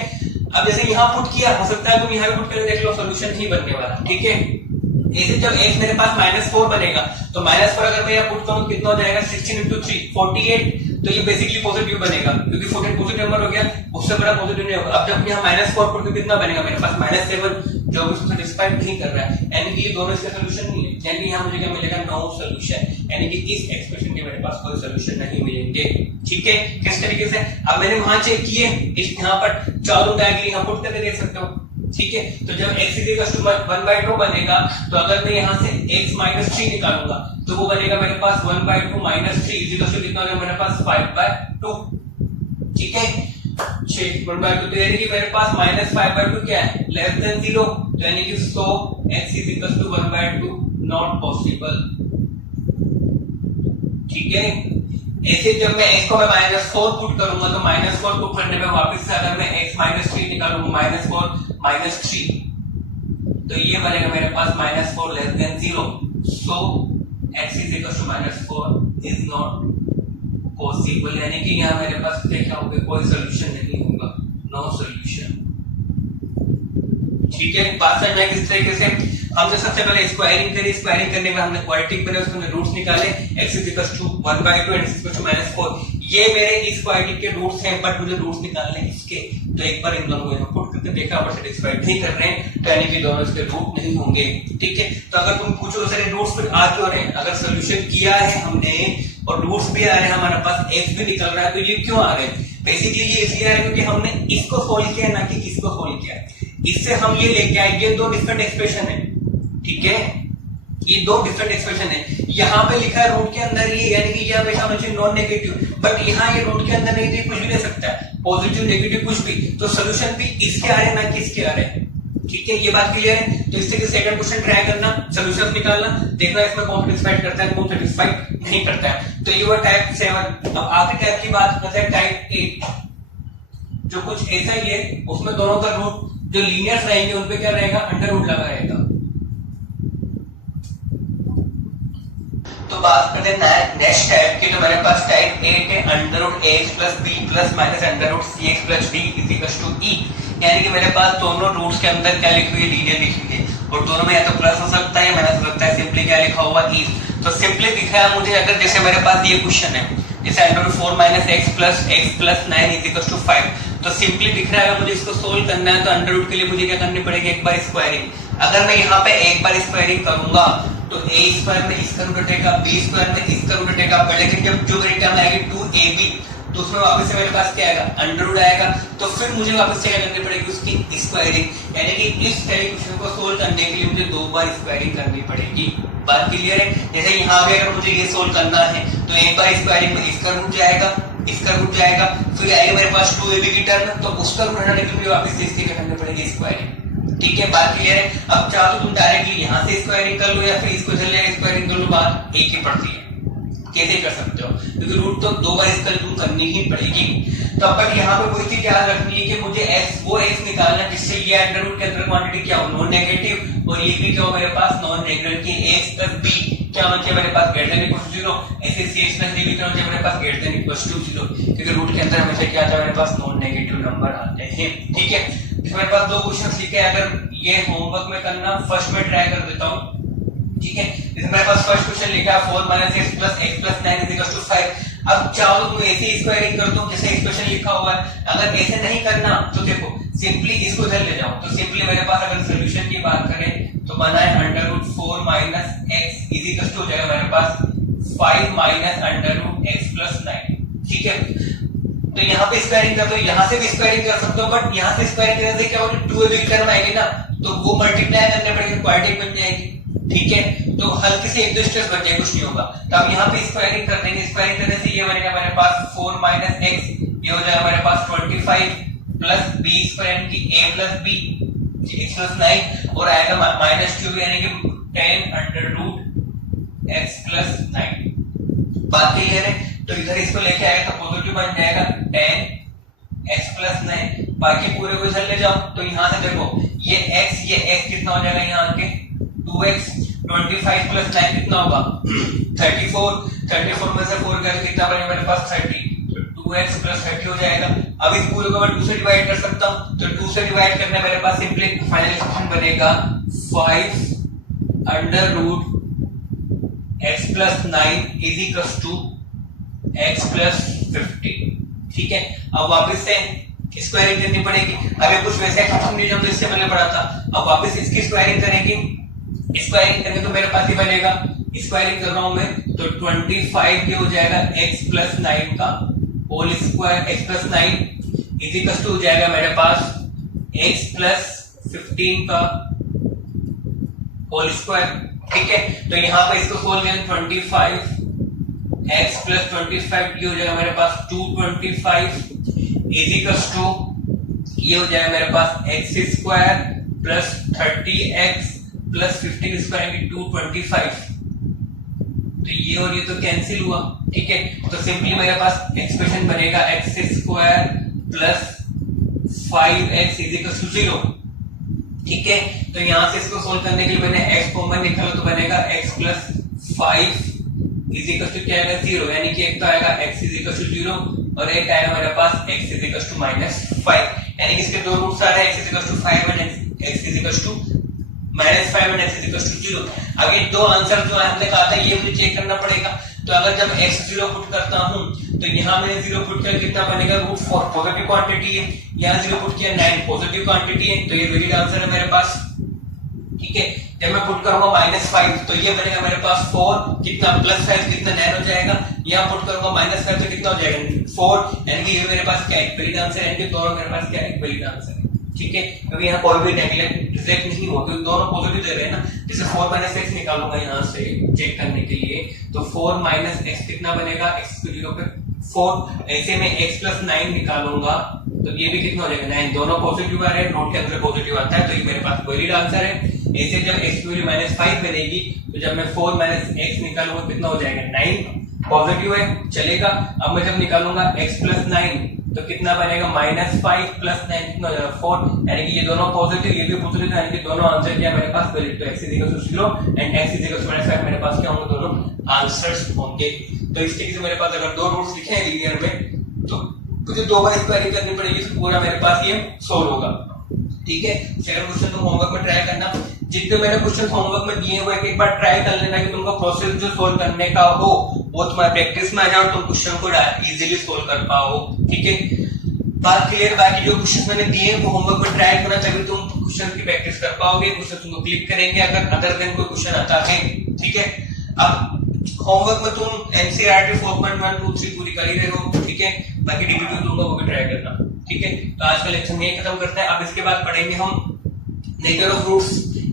अब जैसे यहाँ पुट किया, हो सकता है तुम यहाँ पुट करके देख लो सोल्यूशन नहीं बनने वाला। ठीक है, ऐसे जब x मेरे पास -4 बनेगा तो -4 अगर मैं यहाँ पुट करूं कितना हो जाएगा 16 into 3 48। तो ये बेसिकली पॉजिटिव बनेगा क्योंकि 14 पॉजिटिव नंबर हो गया, उससे बड़ा पॉजिटिव नहीं होगा। अब जब यहाँ -4 पुट कितना बनेगा मेरे पास -7, जो भी उसको सेटिस्फाइड नहीं कर रहा है, यानी कि ये दोनों इसका सोल्यूशन नहीं है, यानी यहाँ मुझे क्या मिलेगा नो सोल्यूशन, यानी कि इस एक्सप्रेशन के मेरे पास कोई सोल्यूशन नहीं मिलेंगे। ठीक है, किस तरीके से अब मैंने वहां चेक किए, इस यहाँ पर चारों डायग्राम यहाँ पुट करके देख सकते हो। ठीक है, तो जब x इज इक्वल टू 1/2 बनेगा तो अगर मैं यहाँ से x माइनस 3 निकालूंगा तो वो बनेगा मेरे पास 1/2 माइनस 3 इज इक्वल टू कितना होगा मेरे पास 5/2। ठीक है, 1/2 तो यानी कि मेरे पास -5/2 क्या है लेस देन 0, तो यानी कि so x is equal to 1/2 not possible. ठीक है, ऐसे जब मैं x को मैं -4 पुट करूंगा तो -4 पुट करने में वापस से अगर मैं x -3 निकालूंगा -4 -3 तो ये बनेगा मेरे पास -4 less than 0, so x is equal to -4 is not possible, यानी कि यहाँ मेरे पास क्या होगा, कोई सोल्यूशन नहीं होगा, नो सोल्यूशन। ठीक है, बात समझ में किस तरीके से हमने सबसे पहले स्क्वायरिंग करी, स्क्वायरिंग करने में हमने क्वाड्रेटिक बने, उसमें रूट्स निकाले, x is equal to 1/2 and x is equal to -4। ये मेरे इस क्वाड्रेटिक के रूट्स हैं, बट मुझे रूट्स निकालने इसके, तो एक बार इन दोनों को यहाँ पुट करके देखा, बट सेटिस्फाइड नहीं कर रहे हैं, तो यानी कि दोनों इसके रूट नहीं होंगे। ठीक है, तो अगर तुम पूछो सर रूट्स फिर आ क्यों रहे हैं, अगर सोल्यूशन किया है हमने और रूट्स भी आ रहे हैं हमारे पास, x भी निकल रहा है, तो ये क्यों आ रहे हैं? बेसिकली ये इसलिए आ रहे हैं क्योंकि हमने इसको सोल्व किया ना कि इसको सोल्व किया। इससे हम ये लेके आए, ये दो डिफरेंट एक्सप्रेशन है। ठीक है, ये दो डिफरेंट एक्सप्रेशन है। यहाँ पे लिखा है रूट के अंदर ये, यानी कि ये हमेशा होना चाहिए नॉन नेगेटिव, बट यहाँ ये रूट के अंदर नहीं, तो कुछ भी ले सकता है, पॉजिटिव नेगेटिव कुछ भी, तो सोल्यूशन भी इसके आ रहे हैं ना कि इसके आ रहे हैं। ठीक है, ये बात क्लियर है। तो इससे कि सेकंड क्वेश्चन ट्राई करना, सोल्यूशन निकालना, देखना इसमें कौन सेटिस्फाइड करता है, कौन सेटिस्फाइड नहीं करता है। तो ये हुआ टाइप 7। अब आखिरी टाइप की बात करते हैं, टाइप 8, जो कुछ ऐसा ही है, उसमें दोनों का रूट जो लीनियर्स रहेंगे उन पे क्या रहेगा, अंडर रूट लगा रहेगा। तो बात करते हैं नेक्स्ट टाइप की, तो मेरे पास टाइप 8 है, under root ax plus b plus minus under root cx plus d is equal to e, यानी कि मेरे पास दोनों रूट्स के अंदर क्या लिखी हुई है, लीनियर लिखी हुई है, और दोनों में या तो प्लस हो सकता है या माइनस हो सकता है। सिंपली क्या लिखा हुआ e, तो सिंपली दिख रहा है मुझे, अगर जैसे मेरे पास ये क्वेश्चन है, जैसे under root 4 minus x plus 9 is equal to 5, तो सिंपली दिख रहा है मुझे इसको सोल्व करना है, तो अंडर रूट के लिए मुझे क्या करनी पड़ेगी, एक बार स्क्वायरिंग। अगर मैं यहाँ पे एक बार स्क्वायरिंग करूंगा तो a स्क्वायर में इसका रूट हटेगा, b स्क्वायर में इसका रूट हटेगा, लेकिन जब जो मेरी टर्म आएगी 2ab, तो उसमें वापस से मेरे पास क्या आएगा, अंडर रूट आएगा, तो फिर मुझे वापस से क्या करनी पड़ेगी, उसकी स्क्वायरिंग। यानी कि इस तरह क्वेश्चन को सोल्व करने के लिए मुझे दो बार स्क्वायरिंग करनी पड़ेगी। बात क्लियर है? जैसे यहाँ पे अगर मुझे ये सोल्व करना है तो एक बार स्क्वायरिंग में इसका रूट जाएगा, इसका रूट जाएगा, फिर आएगा मेरे पास 2ab की टर्म, तो उसका रूट हटाने के लिए वापस से इसकी क्या करनी पड़ेगी, स्क्वायरिंग। ठीक है, बात क्लियर है? अब चाहो तो तुम डायरेक्टली यहाँ से स्क्वायरिंग कर लो या फिर इसको चल जाएगा स्क्वायरिंग कर लो, बात एक ही पड़ती है, कैसे कर सकते हो, क्योंकि रूट तो दो बार इसका रूट करनी ही पड़ेगी। तो अब यहाँ पे वही चीज याद रखनी है कि मुझे x वो x निकालना जिससे ये अंडर रूट के अंदर क्वांटिटी क्या हो, नॉन नेगेटिव, और ये भी क्या हो मेरे पास, नॉन नेगेटिव की x प्लस b क्या होना चाहिए मेरे पास, ग्रेटर देन इक्वल टू 0, ऐसे cx प्लस d भी क्या होना चाहिए मेरे पास, ग्रेटर देन इक्वल टू 0, क्योंकि रूट के अंदर हमेशा क्या आता है मेरे पास, नॉन नेगेटिव नंबर आते हैं। ठीक है, इसमें मेरे पास दो क्वेश्चंस लिखे हैं, अगर ये होमवर्क में करना, फर्स्ट में ट्राई कर देता हूँ। ठीक है, इसमें मेरे पास फर्स्ट क्वेश्चन लिखा है 4 - x + 9 = 5। अब चाहो तो ऐसे स्क्वायरिंग कर दो जैसे एक्सप्रेशन लिखा हुआ है। अगर ऐसे नहीं करना तो देखो सिंपली इसको इधर ले जाओ, तो सिंपली मेरे पास अगर सॉल्यूशन की बात करें तो बना है √4 - x = हो जाएगा मेरे पास 5 - √x + 9। ठीक है, तो यहाँ पे स्क्वायरिंग कर दो, यहाँ से भी स्क्वायरिंग कर सकते हो, बट यहाँ से स्क्वायरिंग करने से क्या होगा, 2ab की टर्म आएगी ना, तो वो मल्टीप्लाई करने पड़ेगी, क्वाड्रेटिक बन जाएगी। ठीक है, तो हल्के से एक दो स्टेप्स बच जाए, कुछ नहीं होगा। तो अब यहाँ पे स्क्वायरिंग कर देंगे, स्क्वायरिंग करने से ये बनेगा मेरे पास 4 - x, ये हो जाएगा मेरे पास 25 प्लस b स्क्वायर की a plus b x plus 9 और आएगा -2 यानी कि 10 √x प्लस 9। बात क्लियर है? तो इधर इसको लेके आएगा तो पॉजिटिव बन जाएगा 10x प्लस 9, बाकी पूरे को इधर ले जाओ, तो यहाँ से देखो ये x कितना हो जाएगा यहाँ के 2x, 25 प्लस 9 कितना होगा 34 में से 4 गया तो कितना बनेगा मेरे पास 30, तो 2x प्लस 30 हो जाएगा। अब इस पूरे को मैं 2 से डिवाइड कर सकता हूँ, तो 2 से डिवाइड करने मेरे पास सिंपली फाइनल एक्सप्रेशन बनेगा 5 √x प्लस 9 = x प्लस 50। ठीक है, अब वापस से स्क्वायरिंग करनी पड़ेगी। अभी कुछ वैसे एक्सप्रेशन नहीं जो इससे पहले पढ़ा था, अब वापस इसकी स्क्वायरिंग करेंगे, स्क्वायरिंग करेंगे तो मेरे पास ही बनेगा, स्क्वायरिंग कर रहा हूं मैं, तो 25 ये हो जाएगा x प्लस 9 का होल स्क्वायर, x प्लस 9 = हो जाएगा मेरे पास x प्लस 15 का होल स्क्वायर। ठीक है, तो यहाँ पे इसको सोल्व करें 25 x प्लस 25 ये हो जाएगा मेरे पास 225 = ये हो जाएगा मेरे पास x square plus 30x plus 15 square की 225, तो ये और ये तो कैंसिल हुआ। ठीक है, तो सिंपली मेरे पास एक्सप्रेशन बनेगा x स्क्वायर प्लस 5x = 0। ठीक है, तो यहां से इसको सोल्व करने के लिए मैंने x कॉमन निकाला तो बनेगा x plus 5 is equal to क्या आएगा 0, यानी कि एक तो आएगा x इज इक्वल टू 0 और एक आएगा मेरे पास x इज इक्वल टू -5, यानी कि इसके दो रूट्स आ रहे हैं x is equal to 5 and x is equal to -5 and x is equal to 0। आगे दो आंसर जो हमने कहा था ये मुझे चेक करना पड़ेगा। तो अगर जब x 0 पुट करता हूं तो यहाँ मैंने 0 पुट किया, कितना बनेगा √4 पॉजिटिव क्वांटिटी है, यहाँ 0 पुट किया 9 पॉजिटिव क्वांटिटी है, तो ये वैलिड आंसर है मेरे पास। ठीक है, जब मैं पुट करूंगा -5 तो ये बनेगा मेरे पास 4, कितना +5 कितना 9 हो जाएगा, यहाँ पुट करूंगा -5 तो कितना हो जाएगा 4, यानी कि ये मेरे पास क्या है वैलिड आंसर है, यानी कि दोनों मेरे पास क्या है वैलिड आंसर है। ठीक है, क्योंकि यहाँ कोई भी नेगलेक्ट रिजेक्ट नहीं हुआ क्योंकि दोनों पॉजिटिव दे रहे हैं ना। जैसे 4 - x निकालूंगा यहाँ से चेक करने के लिए, तो 4 - x कितना बनेगा, x को 0 पे 4, ऐसे में x + 9 निकालूंगा तो ये भी कितना हो जाएगा 9, दोनों पॉजिटिव आ रहे हैं, नोट के अंदर पॉजिटिव आता है, तो ये मेरे पास वैलिड आंसर है। ऐसे जब x की वैल्यू -5 बनेगी तो जब मैं 4 - x निकालूंगा कितना हो जाएगा 9, पॉजिटिव है चलेगा। अब मैं जब निकालूंगा x + 9 तो कितना बनेगा -5 + 9 कितना हो जाएगा 4, यानी कि ये दोनों पॉजिटिव ये भी पॉजिटिव, यानी कि दोनों आंसर क्या मेरे पास वैलिड। तो x = 0 एंड x = -5 मेरे पास क्या होंगे दोनों आंसर्स होंगे। तो इस तरीके से मेरे पास अगर दो रूट्स लिखे हैं लीनियर में तो मुझे 2 बार स्क्वायरिंग करनी पड़ेगी तो पूरा मेरे पास ये सोल्व होगा। ठीक है, सेकंड क्वेश्चन तुम होमवर्क में ट्राई करना, जितने मैंने क्वेश्चन होमवर्क में दिए हुए एक बार ट्राई कर लेना कि तुमको प्रोसेस जो सोल्व करने का हो वो तुम्हारे प्रैक्टिस में आ जाए और तुम क्वेश्चन को इजीली सोल्व कर पाओ। ठीक है, बात क्लियर। बाकी जो क्वेश्चन मैंने दिए वो होमवर्क में ट्राई करना, तभी तुम क्वेश्चन की प्रैक्टिस कर पाओगे, क्वेश्चन तुमको क्लिक करेंगे अगर अदर देन कोई क्वेश्चन आता है। ठीक है, अब होमवर्क में तुम एनसीईआरटी 4.1, 2, 3 पूरी कर ही रहे हो। ठीक है, बाकी डीबीटी दूंगा वो भी ट्राई करना। ठीक है, तो आज का लेक्चर यही खत्म करते हैं। अब इसके बाद पढ़ेंगे हम नेचर ऑफ रूट्स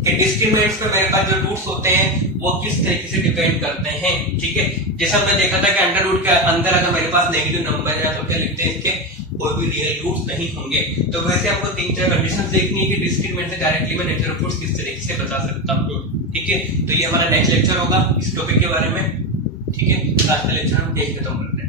के डिस्क्रिमिनेंट्स पे मेरे पास जो रूट्स होते हैं वो किस तरीके से डिपेंड करते हैं। ठीक है, जैसा हमने देखा था कि अंडर रूट के अंदर अगर मेरे पास नेगेटिव नंबर है तो क्या लिखते हैं इसके कोई भी रियल रूट्स नहीं होंगे। तो वैसे हमको 3-4 कंडीशंस देखनी है कि डिस्क्रिमिनेंट से डायरेक्टली मैं नेचर ऑफ रूट्स किस तरीके से बता सकता हूं। ठीक है, तो ये हमारा नेक्स्ट लेक्चर होगा इस टॉपिक के बारे में। ठीक है, आज का लेक्चर हम यही खत्म करते हैं।